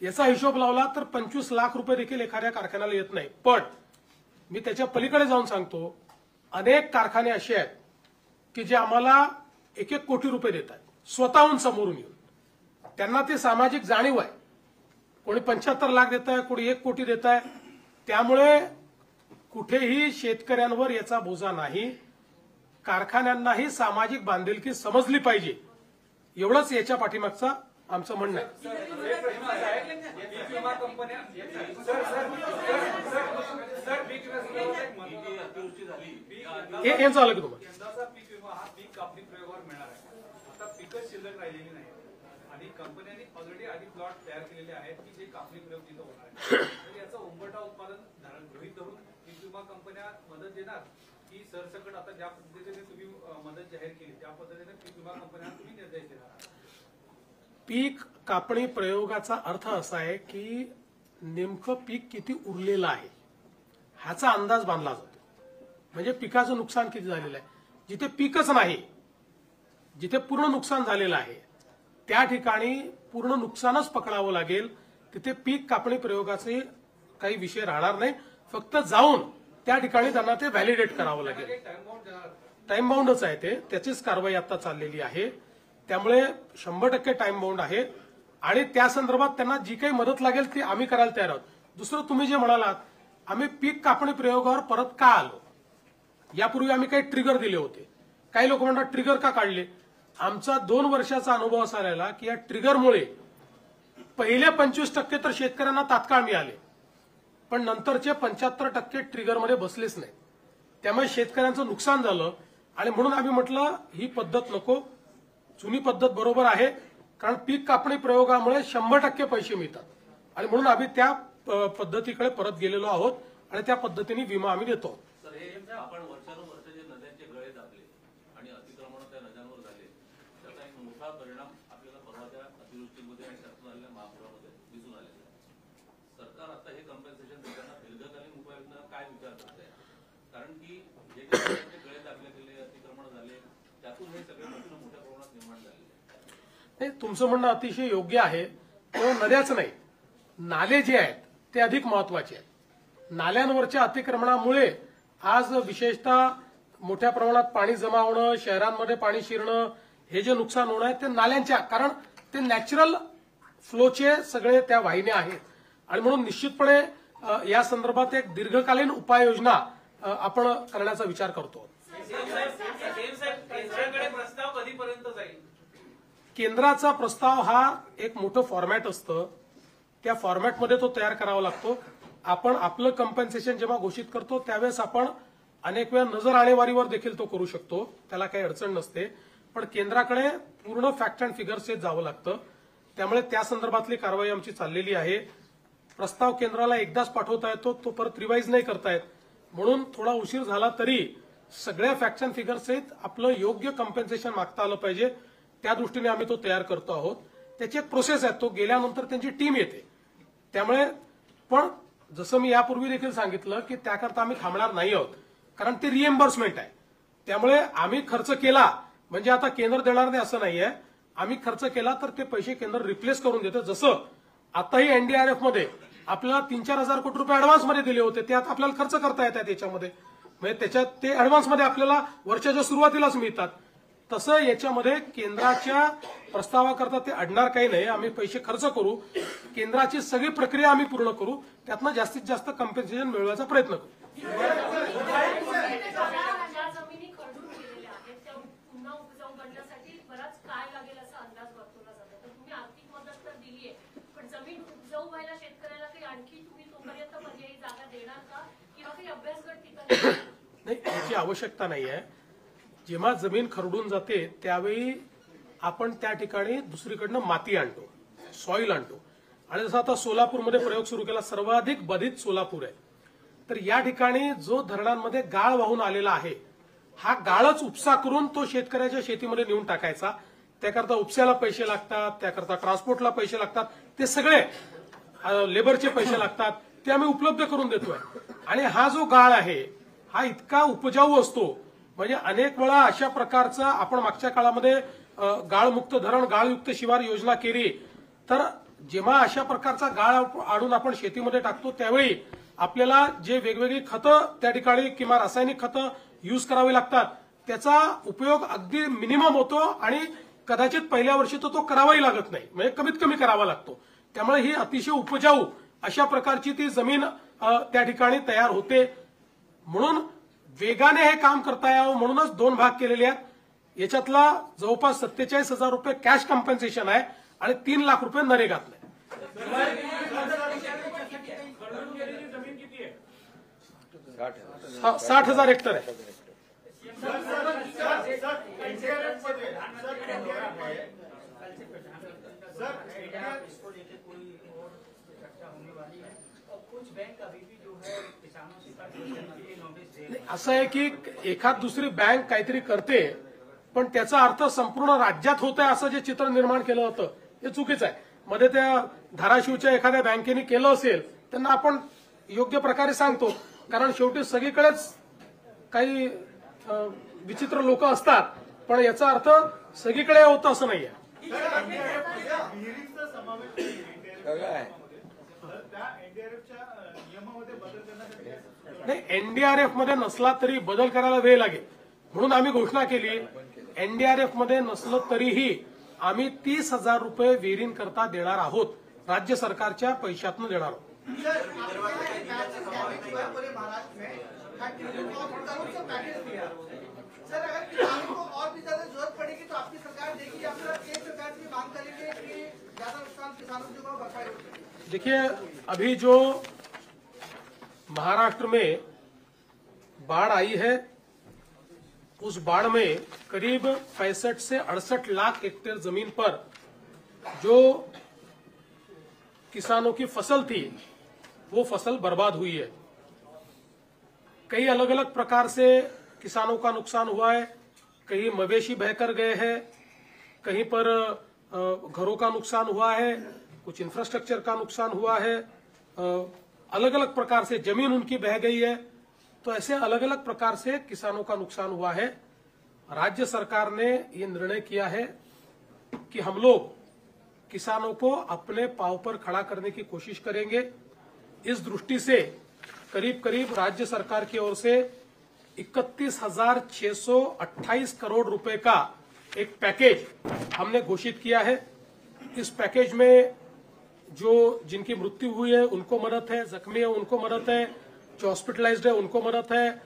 याचा हिशोब लावला तर 25 लाख रुपये देखील एखाद्या कारखान्याला येत नाही. पण मी त्याच्या पलीकडे जाऊन सांगतो, अनेक कारखाने असे आहेत की जे आम्हाला 1-1 कोटी रुपये देत आहेत स्वतःहून समोरून येऊन. त्यांना ती सामाजिक जाणीव आहे. कोणी 75 लाख देत आहे, कोणी 1 कोटी देत आहे. त्यामुळे कुठेही शेतकऱ्यांवर याचा बोजा नाही. कारखान्यांनाही सामाजिक बांधिलकी समजली पाहिजे, एवढंच याच्या पाठीमागचं आमचं म्हणणं आहे. हे झालं की तुम्हाला यंदाचा पीक विमा हा पीक कापणी प्रयोगावर मिळणार आहे. आता पिकच शिल्लक राहिलेली नाही आणि कंपन्यांनी ऑलरेडी आधी प्लॉट तयार केलेले आहेत की जे कापणी प्रयोग तिथं होणार आहे. तर याचं उंबरठा उत्पादन गृहीत धरून पीक विमा कंपन्या मदत देणार की सरसकट आता ज्या पद्धतीने तुम्ही मदत जाहीर केली त्या पद्धतीने पीक विमा कंपन्यांना तुम्ही निर्देश देणार? पीक कापणी प्रयोगाचा अर्थ असा आहे की नेमकं पीक किती उरलेलं आहे ह्याचा अंदाज बांधला जातो. म्हणजे पिकाचं नुकसान किती झालेलं आहे. जिथे पीकच नाही, जिथे पूर्ण नुकसान झालेलं आहे त्या ठिकाणी पूर्ण नुकसानच पकडावं लागेल. तिथे पीक कापणी प्रयोगाचे काही विषय राहणार नाही. फक्त जाऊन त्या ठिकाणी त्यांना ते व्हॅलिडेट करावं लागेल. टाइम बाउंडच आहे ते, त्याचीच कारवाई आता चाललेली आहे. त्यामुळे 100% टाइम बाउंड आहे आणि त्या संदर्भात त्यांना जी काही मदत लागेल ती आम्ही करायला तयार आहोत. दुसरं तुम्ही जे म्हणालात, आम्ही पीक कापणी प्रयोगावर परत का आलो? यापूर्वी आम्ही काही ट्रिगर दिले होते. काही लोक म्हणतात ट्रिगर का काढले? आमचा 2 वर्षाचा अनुभव असा राहिला की या ट्रिगरमुळे पहिले 25% तर शेतकऱ्यांना तात्काळ मिळाले, पण नंतरचे 75% ट्रिगरमध्ये बसलेच नाही. त्यामुळे शेतकऱ्यांचं नुकसान झालं आणि म्हणून आम्ही म्हटलं ही पद्धत नको, जुनी पद्धत बरोबर आहे. कारण पीक कापणी प्रयोगामुळे 100% पैसे मिळतात आणि म्हणून आम्ही त्या पद्धतीकडे परत गेलेलो आहोत आणि त्या पद्धतीने विमा आम्ही देतो. आपण वर्षानुवर्ष जे नद्यांचे गळे दाबले आणि अतिक्रमण त्या नद्यांवर झाले त्याचा एक मोठा परिणाम आपल्याला परवाच्या अतिवृष्टीमध्ये आणि त्यातून आलेल्या महापुरामध्ये दिसून आलेला आहे. सरकार आता हे कम्पेन्सेशन देताना दीर्घकालीन उपाययोजना काय विचार करत आहे? कारण की जे काही गळे दाबले गेले, अतिक्रमण झाले, त्यातून हे सगळे मोठ्या प्रमाणात निर्माण झालेले आहे. तुमचं म्हणणं अतिशय योग्य आहे. केवळ नद्याच नाही, नाले जे आहेत ते अधिक महत्वाचे आहेत. नाल्यांवरच्या अतिक्रमणामुळे आज विशेषतः मोठ्या प्रमाणात पाणी जमा होणं, शहरांमध्ये पाणी शिरणं, हे जे नुकसान होणं आहे ते नाल्यांच्या, कारण ते नॅचरल फ्लोचे सगळे त्या वाहिन्या आहेत आणि म्हणून निश्चितपणे या संदर्भात एक दीर्घकालीन उपाययोजना आपण करण्याचा विचार करतो. प्रस्ताव कधीपर्यंत जाईल? केंद्राचा प्रस्ताव हा एक मोठं फॉर्मॅट असतं. त्या फॉर्मॅटमध्ये तो तयार करावा लागतो. आपण आपलं कम्पेन्सेशन जेव्हा घोषित करतो त्यावेळेस आपण अनेक वेळा नजर आणेवारीवर देखील तो करू शकतो, त्याला काही अडचण नसते. पण केंद्राकडे पूर्ण फॅक्ट अँड फिगर्स जावं लागतं. त्यामुळे त्या संदर्भातली कारवाई आमची चाललेली आहे. प्रस्ताव केंद्राला एकदाच पाठवता येतो, तो परत रिवाईज नाही करता येत. म्हणून थोडा उशीर झाला तरी सगळ्या फॅक्ट्स अँड फिगर सहित आपलं योग्य कॉम्पेन्सेशन मागता आलं पाहिजे. त्या दृष्टीने आम्ही तो तयार करतो आहोत. त्याची एक प्रोसेस आहे, तो गेल्यानंतर त्यांची टीम येते. त्यामुळे पण जसं मी यापूर्वी देखील सांगितलं की त्याकरता आम्ही थांबणार नाही आहोत, कारण ते रिएम्बर्समेंट आहे. त्यामुळे आम्ही खर्च केला म्हणजे आता केंद्र देणार नाही असं नाहीये. आम्ही खर्च केला तर ते पैसे केंद्र रिप्लेस करून देतं. जसं आताही एनडीआरएफ मध्ये आपल्याला 3-4 हजार कोटी रुपये ऍडव्हान्स मध्ये दिले होते, ते आता आपल्याला खर्च करता येतात याच्यामध्ये. म्हणजे त्याच्यात ते ऍडव्हान्स मध्ये आपल्याला वर्षाच्या सुरुवातीलाच मिळतात. तसं याच्यामध्ये केंद्राच्या प्रस्तावाकरता ते अडणार काही नाही. आम्ही पैसे खर्च करू, केंद्राची सगळी प्रक्रिया आम्ही पूर्ण करू, त्यातनं जास्तीत जास्त कॉम्पेन्सेशन मिळवायचा प्रयत्न करू. नाही, याची आवश्यकता नाही आहे. जेव्हा जमीन खरडून जाते त्यावेळी आपण त्या ठिकाणी दुसरीकडनं माती आणतो, सॉइल आणतो. आणि जसं आता सोलापूरमध्ये प्रयोग सुरू केला, सर्वाधिक बाधित सोलापूर आहे. तर या ठिकाणी जो धरणांमध्ये गाळ वाहून आलेला आहे, हा गाळच उपसा करून तो शेतकऱ्याच्या शेतीमध्ये नेऊन टाकायचा. त्याकरता उपस्याला पैसे लागतात, त्याकरता ट्रान्सपोर्टला पैसे लागतात, ते सगळे लेबरचे पैसे लागतात, ते आम्ही उपलब्ध करून देतोय. आणि हा जो गाळ आहे हा इतका उपजाऊ असतो, म्हणजे अनेक वेळा अशा प्रकारचा आपण मागच्या काळामध्ये गाळमुक्त धरण, गाळयुक्त शिवार योजना केली. तर जेव्हा अशा प्रकारचा गाळ आणून आपण शेतीमध्ये टाकतो त्यावेळी आपल्याला जे वेगवेगळी खतं त्या ठिकाणी किंवा रासायनिक खतं यूज करावी लागतात, त्याचा उपयोग अगदी मिनिमम होतो आणि कदाचित पहिल्या वर्षी तो करावाही लागत नाही, म्हणजे कमीत कमी करावा लागतो. त्यामुळे ही अतिशय उपजाऊ अशा प्रकारची ती जमीन त्या ठिकाणी तयार होते. म्हणून वेगाने हे काम करता यावं म्हणूनच 2 भाग केलेले आहेत. याच्यातला जवळपास 47,000 रुपये कॅश कॉम्पेन्सेशन आहे आणि 3 लाख रुपये नरेगातले. 60,000 हेक्टर आहे. असं आहे की एखाद दुसरी बँक काहीतरी करते, पण त्याचा अर्थ संपूर्ण राज्यात होत आहे असं जे चित्र निर्माण केलं होतं हे चुकीचं आहे. मध्ये त्या धाराशिवच्या एखाद्या बँकेने केलं असेल त्यांना आपण योग्य प्रकारे सांगतो, कारण शेवटी सगळीकडेच काही विचित्र लोक असतात, पण याचा अर्थ सगळीकडे होतं असं नाहीये. नाही, एनडीआरएफ मध्ये नसला तरी बदल करायला वेळ लागेल म्हणून आम्ही घोषणा केली. एनडीआरएफ मध्ये नसलं तरीही आम्ही 30,000 रुपये विहिरीं करता देणार आहोत, राज्य सरकारच्या पैशातून देणार आहोत. सर, अगर किसानों को और भी ज्यादा जरूरत पड़ेगी तो आपकी सरकार देगी या फिर केंद्र सरकार की मांग करेंगे कि ज्यादा नुकसान किसानों को भरपाई हो? देखिए, अभी जो महाराष्ट्र में बाढ़ आई है, उस बाढ़ में करीब 65 से 68 लाख हेक्टेयर जमीन पर जो किसानों की फसल थी वो फसल बर्बाद हुई है. कई अलग अलग प्रकार से किसानों का नुकसान हुआ है. कहीं मवेशी बहकर गए हैं, कहीं पर घरों का नुकसान हुआ है, कुछ इंफ्रास्ट्रक्चर का नुकसान हुआ है, अलग अलग प्रकार से जमीन उनकी बह गई है. तो ऐसे अलग अलग प्रकार से किसानों का नुकसान हुआ है. राज्य सरकार ने ये निर्णय किया है कि हम लोग किसानों को अपने पांव पर खड़ा करने की कोशिश करेंगे. इस दृष्टि से करीब करीब राज्य सरकार की ओर से 31,628 करोड़ रुपए का एक पैकेज हमने घोषित किया है. इस पैकेज में जो जिनकी मृत्यु हुई है उनको मदद है, जख्मी है उनको मदद है, जो हॉस्पिटलाइज्ड है उनको मदद है,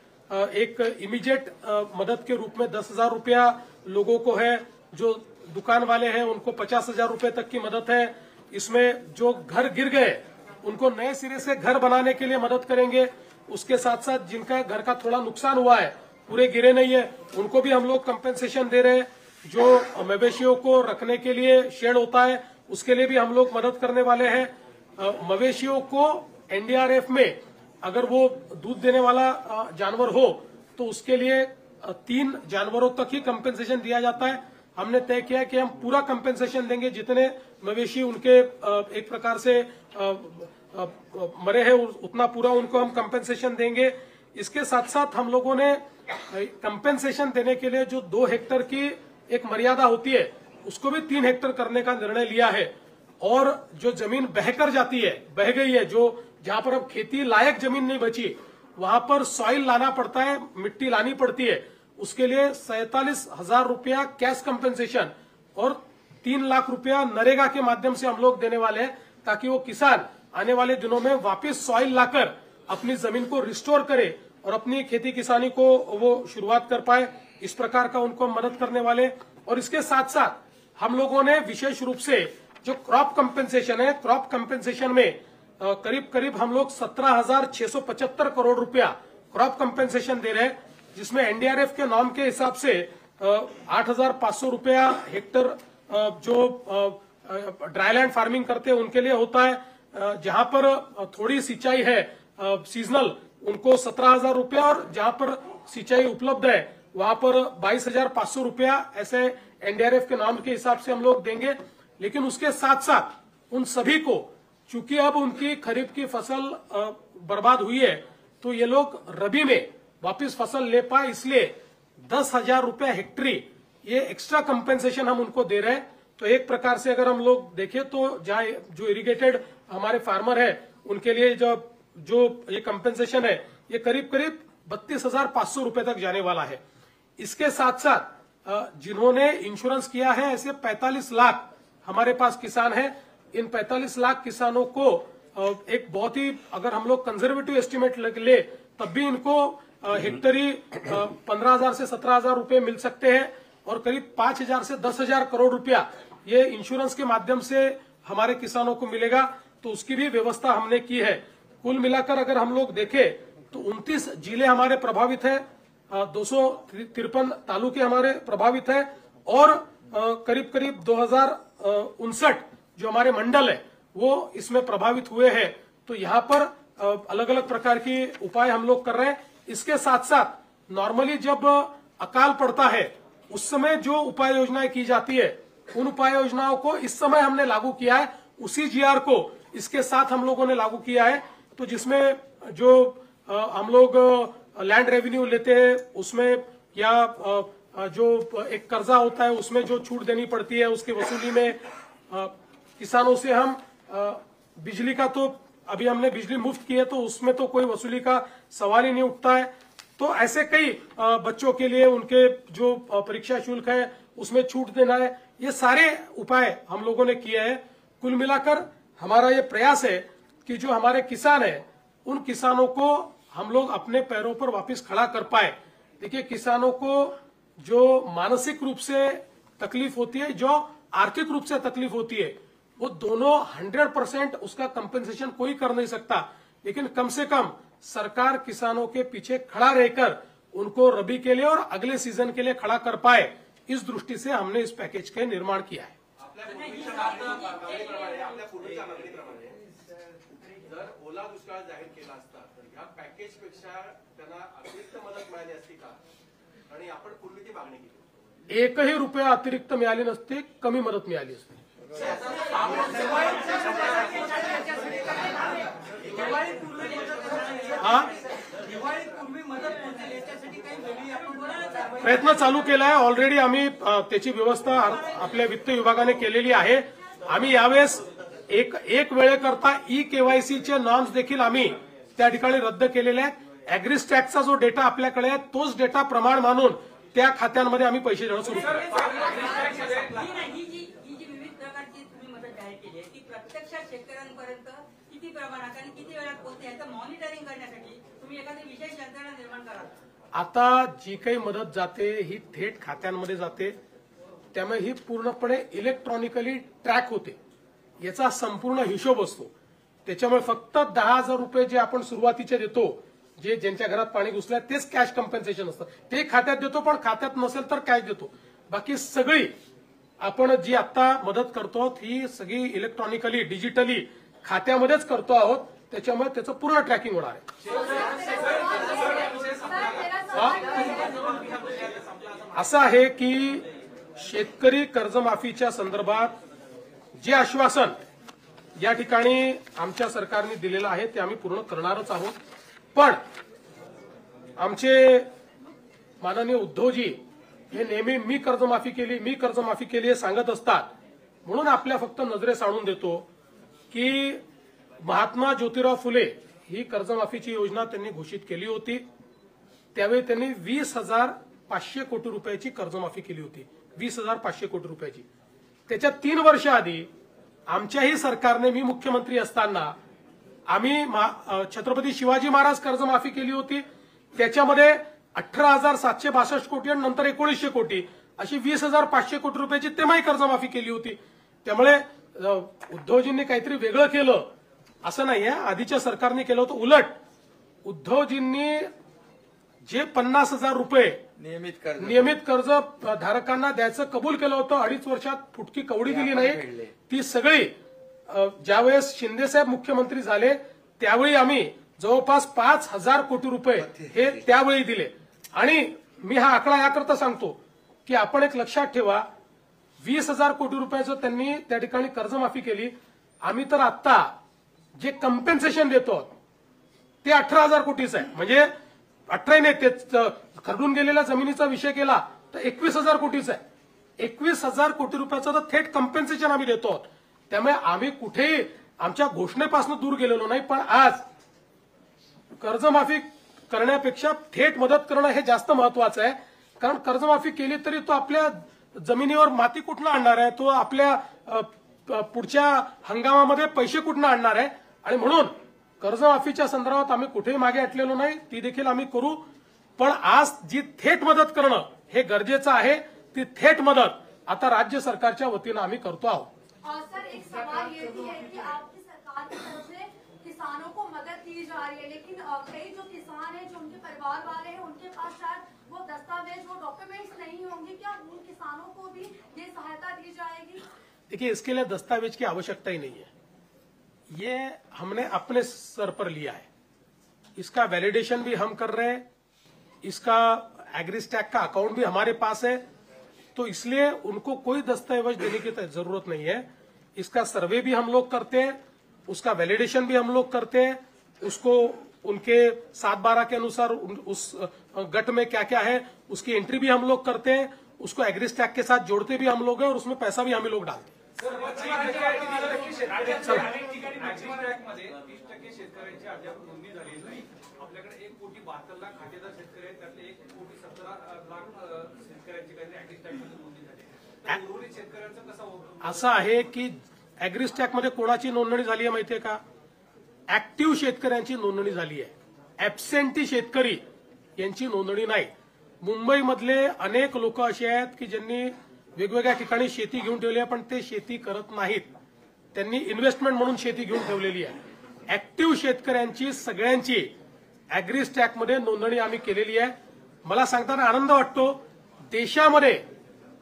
एक इमीडिएट मदद के रूप में 10,000 रुपया लोगों को है, जो दुकान वाले हैं उनको 50,000 रुपए तक की मदद है. इसमें जो घर गिर गए उनको नए सिरे से घर बनाने के लिए मदद करेंगे. उसके साथ साथ जिनका घर का थोड़ा नुकसान हुआ है, पूरे गिरे नहीं है, उनको भी हम लोग कंपेंसेशन दे रहे हैं. जो मवेशियों को रखने के लिए शेड होता है उसके लिए भी हम लोग मदद करने वाले हैं. मवेशियों को एनडीआरएफ में अगर वो दूध देने वाला जानवर हो तो उसके लिए 3 जानवरों तक ही कंपेंसेशन दिया जाता है। हमने तय किया कि हम पूरा कंपेंसेशन देंगे, जितने मवेशी उनके एक प्रकार से मरे हैं उतना पूरा उनको हम कंपेंसेशन देंगे। इसके साथ साथ हम लोगों ने कंपेंसेशन देने के लिए जो 2 हेक्टेयर की एक मर्यादा होती है उसको भी 3 हेक्टेयर करने का निर्णय लिया है। और जो जमीन बहकर जाती है, बह गई है, जो जहां पर अब खेती लायक जमीन नहीं बची वहां पर सॉइल लाना पड़ता है, मिट्टी लानी पड़ती है, उसके लिए 47,000 रुपया कैश कंपेंसेशन और 3 लाख रुपया नरेगा के माध्यम से हम लोग देने वाले हैं, ताकि वो किसान आने वाले दिनों में वापस सॉइल लाकर अपनी जमीन को रिस्टोर करे और अपनी खेती किसानी को वो शुरुआत कर पाए। इस प्रकार का उनको मदद करने वाले। और इसके साथ साथ हम लोगों ने विशेष रूप से जो क्रॉप कंपेंसेशन है, क्रॉप कंपेंसेशन में करीब करीब हम लोग 17,675 करोड़ रुपया क्रॉप कंपेंसेशन दे रहे हैं, जिसमें एनडीआरएफ के नॉर्म के हिसाब से 8,500 रुपया हेक्टर जो ड्राईलैंड फार्मिंग करते हैं उनके लिए होता है। जहां पर थोड़ी सिंचाई है सीजनल उनको 17,000 रुपया, और जहां पर सिंचाई उपलब्ध है वहां पर 22,500 रुपया ऐसे एनडीआरएफ के नाम के हिसाब से हम लोग देंगे। लेकिन उसके साथ साथ उन सभी को, चूंकि अब उनकी खरीफ की फसल बर्बाद हुई है तो ये लोग रबी में वापस फसल ले पाए, इसलिए 10,000 रुपया हेक्टरी ये एक्स्ट्रा कंपेंसेशन हम उनको दे रहे हैं। तो एक प्रकार से अगर हम लोग देखें तो जहां जो इरिगेटेड हमारे फार्मर है उनके लिए जो ये कंपेंसेशन है ये करीब करीब 32,500 रुपए तक जाने वाला है। इसके साथ साथ जिन्होंने इंश्योरेंस किया है ऐसे 45 लाख हमारे पास किसान हैं। इन 45 लाख किसानों को एक बहुत ही, अगर हम लोग कंजर्वेटिव एस्टिमेट ले तब भी इनको हेक्टरी 15,000 से 17,000 रुपए मिल सकते हैं, और करीब 5,000 से 10,000 करोड़ रुपया ये इंश्योरेंस के माध्यम से हमारे किसानों को मिलेगा। तो उसकी भी व्यवस्था हमने की है। कुल मिलाकर अगर हम लोग देखें तो 29 जिले हमारे प्रभावित है, 253 तालुके हमारे प्रभावित है, और करीब करीब 2059 जो हमारे मंडल है वो इसमें प्रभावित हुए हैं। तो यहाँ पर अलग अलग प्रकार की उपाय हम लोग कर रहे हैं। इसके साथ साथ नॉर्मली जब अकाल पड़ता है उस समय जो उपाय योजनाएं की जाती है उन उपाय योजनाओं को इस समय हमने लागू किया है, उसी जीआर को इसके साथ हम लोगों ने लागू किया है। तो जिसमें जो हम लोग लैंड रेवेन्यू लेते हैं उसमें, या जो एक कर्जा होता है उसमें जो छूट देनी पड़ती है उसकी वसूली में, किसानों से हम बिजली का, तो अभी हमने बिजली मुफ्त की है तो उसमें तो कोई वसूली का सवाल ही नहीं उठता है। तो ऐसे कई बच्चों के लिए उनके जो परीक्षा शुल्क है उसमें छूट देना है, ये सारे उपाय हम लोगों ने किए हैं। कुल मिलाकर हमारा ये प्रयास है कि जो हमारे किसान हैं उन किसानों को हम लोग अपने पैरों पर वापस खड़ा कर पाए। देखिए, किसानों को जो मानसिक रूप से तकलीफ होती है, जो आर्थिक रूप से तकलीफ होती है, वो दोनों 100% उसका कंपेंसेशन कोई कर नहीं सकता, लेकिन कम से कम सरकार किसानों के पीछे खड़ा रहकर उनको रबी के लिए और अगले सीजन के लिए खड़ा कर पाए, इस दृष्टि से हमने इस पैकेज का निर्माण किया है। आपल्या पूर्वीच्या मागणीप्रमाणे जर ओला दुष्काळ जाहीर केला असता तर ह्या पॅकेजपेक्षा त्यांना अतिरिक्त मदत मिळाली असती का? आणि आपण पूर्वी ती मागणी केली, एकही रुपया अतिरिक्त मिळाली नसती, कमी मदत मिळाली असती। प्रयत्न चालू केला आहे, ऑलरेडी आम्ही त्याची व्यवस्था आपल्या वित्त विभागाने केलेली आहे। आम्ही यावेळेस एक वेळेकरता ई-केवायसीचे नॉर्म्स देखील आम्ही त्या ठिकाणी रद्द केलेले आहेत। ॲग्रीज टॅक्सचा जो डेटा आपल्याकडे आहे तोच डेटा प्रमाण मानून त्या खात्यांमध्ये आम्ही पैसे देणं सुरू केलं। प्रत्यक्षात शेतकऱ्यांपर्यंत किती प्रमाणात आणि किती वेळात पोहोचते याचं मॉनिटरिंग करण्यासाठी तुम्ही एखादी विशेष यंत्रणा निर्माण करा। आता जी काही मदत जाते ही थेट खात्यांमध्ये जाते, त्यामुळे ही पूर्णपणे इलेक्ट्रॉनिकली ट्रॅक होते, याचा संपूर्ण हिशोब असतो। त्याच्यामुळे फक्त 10,000 रुपये जे आपण सुरुवातीचे देतो, जे ज्यांच्या घरात पाणी घुसलंय तेच कॅश कंपेन्सेशन असतं, ते खात्यात देतो, पण खात्यात नसेल तर कॅश देतो। बाकी सगळी आपण जी आता मदत करतो ही सगळी इलेक्ट्रॉनिकली डिजिटली खात्यामध्येच करतो आहोत, त्याच्यामुळे त्याचं पूर्ण ट्रॅकिंग होणार आहे. असं आहे की शेतकरी कर्जमाफीच्या संदर्भात जे आश्वासन या ठिकाणी आमच्या सरकारने दिलेलं आहे ते आम्ही पूर्ण करणारच आहोत. पण आमचे माननीय उद्धवजी हे नेहमी मी कर्जमाफी केली हे सांगत असतात. म्हणून आपल्या फक्त नजरेस आणून देतो की महात्मा ज्योतिराव फुले ही कर्जमाफीची योजना त्यांनी घोषित केली होती. त्यावेळी त्यांनी 20,500 कोटी रुपयाची कर्जमाफी केली होती. 20,500 कोटी रुपयाची. त्याच्या 3 वर्ष आधी आमच्याही सरकारने, मी मुख्यमंत्री असताना आम्ही छत्रपती शिवाजी महाराज कर्जमाफी केली होती. त्याच्यामध्ये 18,762 कोटी आणि नंतर 1900 कोटी अशी 20,500 कोटी रुपयाची तेव्हाही कर्जमाफी केली होती. त्यामुळे उद्धवजींनी काहीतरी वेगळं केलं असं नाहीये. आधीच्या सरकारने केलं होतं उलट. उद्धवजींनी जे 50,000 रुपये नियमित कर्ज धारकांना द्यायचं कबूल केलं होतं, 2.5 वर्षात फुटकी कवडी दिली नाही. ती सगळी ज्यावेळेस शिंदेसाहेब मुख्यमंत्री झाले त्यावेळी आम्ही जवळपास 5,000 कोटी रुपये हे त्यावेळी दिले. आणि मी हा आकडा याकरता सांगतो की आपण एक लक्षात ठेवा, 20,000 कोटी रुपयाचं त्यांनी त्या ठिकाणी कर्जमाफी केली. आम्ही तर आता जे कम्पेन्सेशन देतो ते 18,000 कोटीच आहे. म्हणजे 18 नाही, ते खरडून गेलेल्या जमिनीचा विषय केला तर 21,000 कोटीच आहे. 21,000 कोटी रुपयाचं तर थेट कम्पेन्सेशन आम्ही देतो. त्यामुळे आम्ही कुठेही आमच्या घोषणेपासून दूर गेलेलो नाही. पण आज कर्जमाफी करण्यापेक्षा थेट मदत करणं हे जास्त महत्वाचं आहे. कारण कर्जमाफी केली तरी तो आपल्या जमिनीवर माती कुठनं आणणार आहे, तो आपल्या पुढच्या हंगामामध्ये पैसे कुठनं आणणार आहे. आणि म्हणून कर्जमाफीच्या संदर्भात आम्ही कुठेही मागे हटलेलो नाही, ती देखील आम्ही करू. पण आज जी थेट मदत करणं हे गरजेचं आहे, ती थेट मदत आता राज्य सरकारच्या वतीनं आम्ही करतो आहोत. सर, एक सवाल ये भी है कि आपकी सरकार की तरफ से किसानों को मदद दी जा रही है, लेकिन कई जो किसान हैं, जो उनके परिवार वाले हैं, उनके पास शायद वो दस्तावेज, वो डॉक्यूमेंट्स नहीं होंगे. क्या उन किसानों को भी ये सहायता दी जाएगी? देखिए, इसके लिए दस्तावेज की आवश्यकता ही नहीं है. ये हमने अपने सर पर लिया है. इसका वैलिडेशन भी हम कर रहे हैं. इसका एग्रीस्टैक का अकाउंट भी हमारे पास है. तो इसलिए उनको कोई दस्तावेज देने की जरूरत नहीं है. इसका सर्वे भी हम लोग करते हैं, उसका वैलिडेशन भी हम लोग करते हैं. उसको उनके 7/12 के अनुसार उस गट में क्या क्या है उसकी एंट्री भी हम लोग करते हैं. उसको एग्रीस्टैक के साथ जोड़ते भी हम लोग हैं और उसमें पैसा भी हम लोग डालते हैं. शेतकऱ्यांची अद्याप नोंदणी झालेली नाही. आपल्याकडे 1,72,00,000 खातेदार शेतकरी आहेत, त्यातले 1,17,00,000 शेतकऱ्यांची काहीतरी ऍग्रीस्टॅकमध्ये नोंदणी झाली. तर उर्वरित शेतकऱ्यांचं कसं होतं? असं आहे की ऍग्रीस्टॅकमध्ये कोणाची नोंदणी झाली आहे माहितीये का? ऍक्टिव्ह शेतकऱ्यांची नोंदणी झाली आहे. ऍबसेंटी शेतकरी यांची नोंदणी नाही. मुंबईमधले अनेक लोक असे आहेत की ज्यांनी वेगवेगळ्या ठिकाणी शेती घेऊन ठेवली आहे, पण ते शेती करत नाहीत. त्यांनी इन्व्हेस्टमेंट म्हणून शेती घेऊन ठेवलेली आहे. ऍक्टिव्ह शेतकऱ्यांची सगळ्यांची ऍग्रीस्टॅकमध्ये नोंदणी आम्ही केलेली आहे. मला सांगताना आनंद वाटतो, देशामध्ये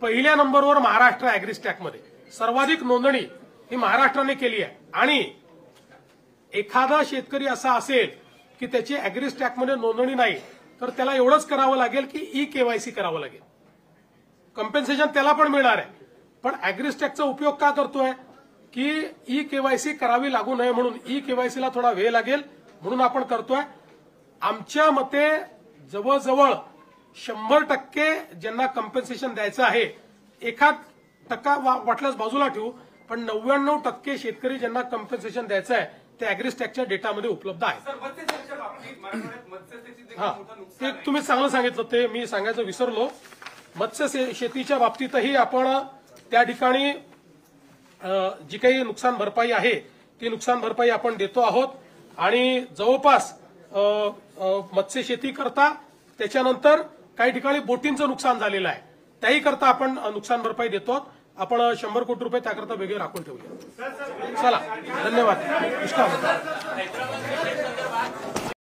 पहिल्या नंबरवर महाराष्ट्र ऍग्रीस्टॅकमध्ये. सर्वाधिक नोंदणी ही महाराष्ट्राने केली आहे. आणि एखादा शेतकरी असा असेल की त्याची ऍग्रीस्टॅकमध्ये नोंदणी नाही, तर त्याला एवढंच करावं लागेल की ई-केवायसी करावं लागेल. कम्पेन्सेशन त्याला पण मिळणार आहे. पण ऍग्रीस्टॅकचा उपयोग का करतोय की ई-केवायसी करावी लागू नये म्हणून. ई-केवायसीला थोडा वेळ लागेल म्हणून आपण करतोय. आमच्या मते जवळजवळ 100% ज्यांना कम्पेन्सेशन द्यायचं आहे, 1% वाटल्यास बाजूला ठेवू, पण 99% शेतकरी ज्यांना कम्पेन्सेशन द्यायचं आहे ते ऍग्रीस्टॅकच्या डेटामध्ये उपलब्ध आहे. हा, ते तुम्ही चांगलं सांगितलं, ते मी सांगायचं विसरलो. मत्स्य शेतीच्या बाबतीतही आपण त्या ठिकाणी जी काही नुकसान भरपाई आहे ती नुकसान भरपाई आपण देतो आहोत. आणि जवळपास मत्स्य शेती करता त्याच्यानंतर काही ठिकाणी बोटींचं नुकसान झालेलं आहे, त्याही करता आपण नुकसान भरपाई देतो. आपण 100 कोटी रुपये त्याकरता वेगळे राखून ठेवले. चला, धन्यवाद.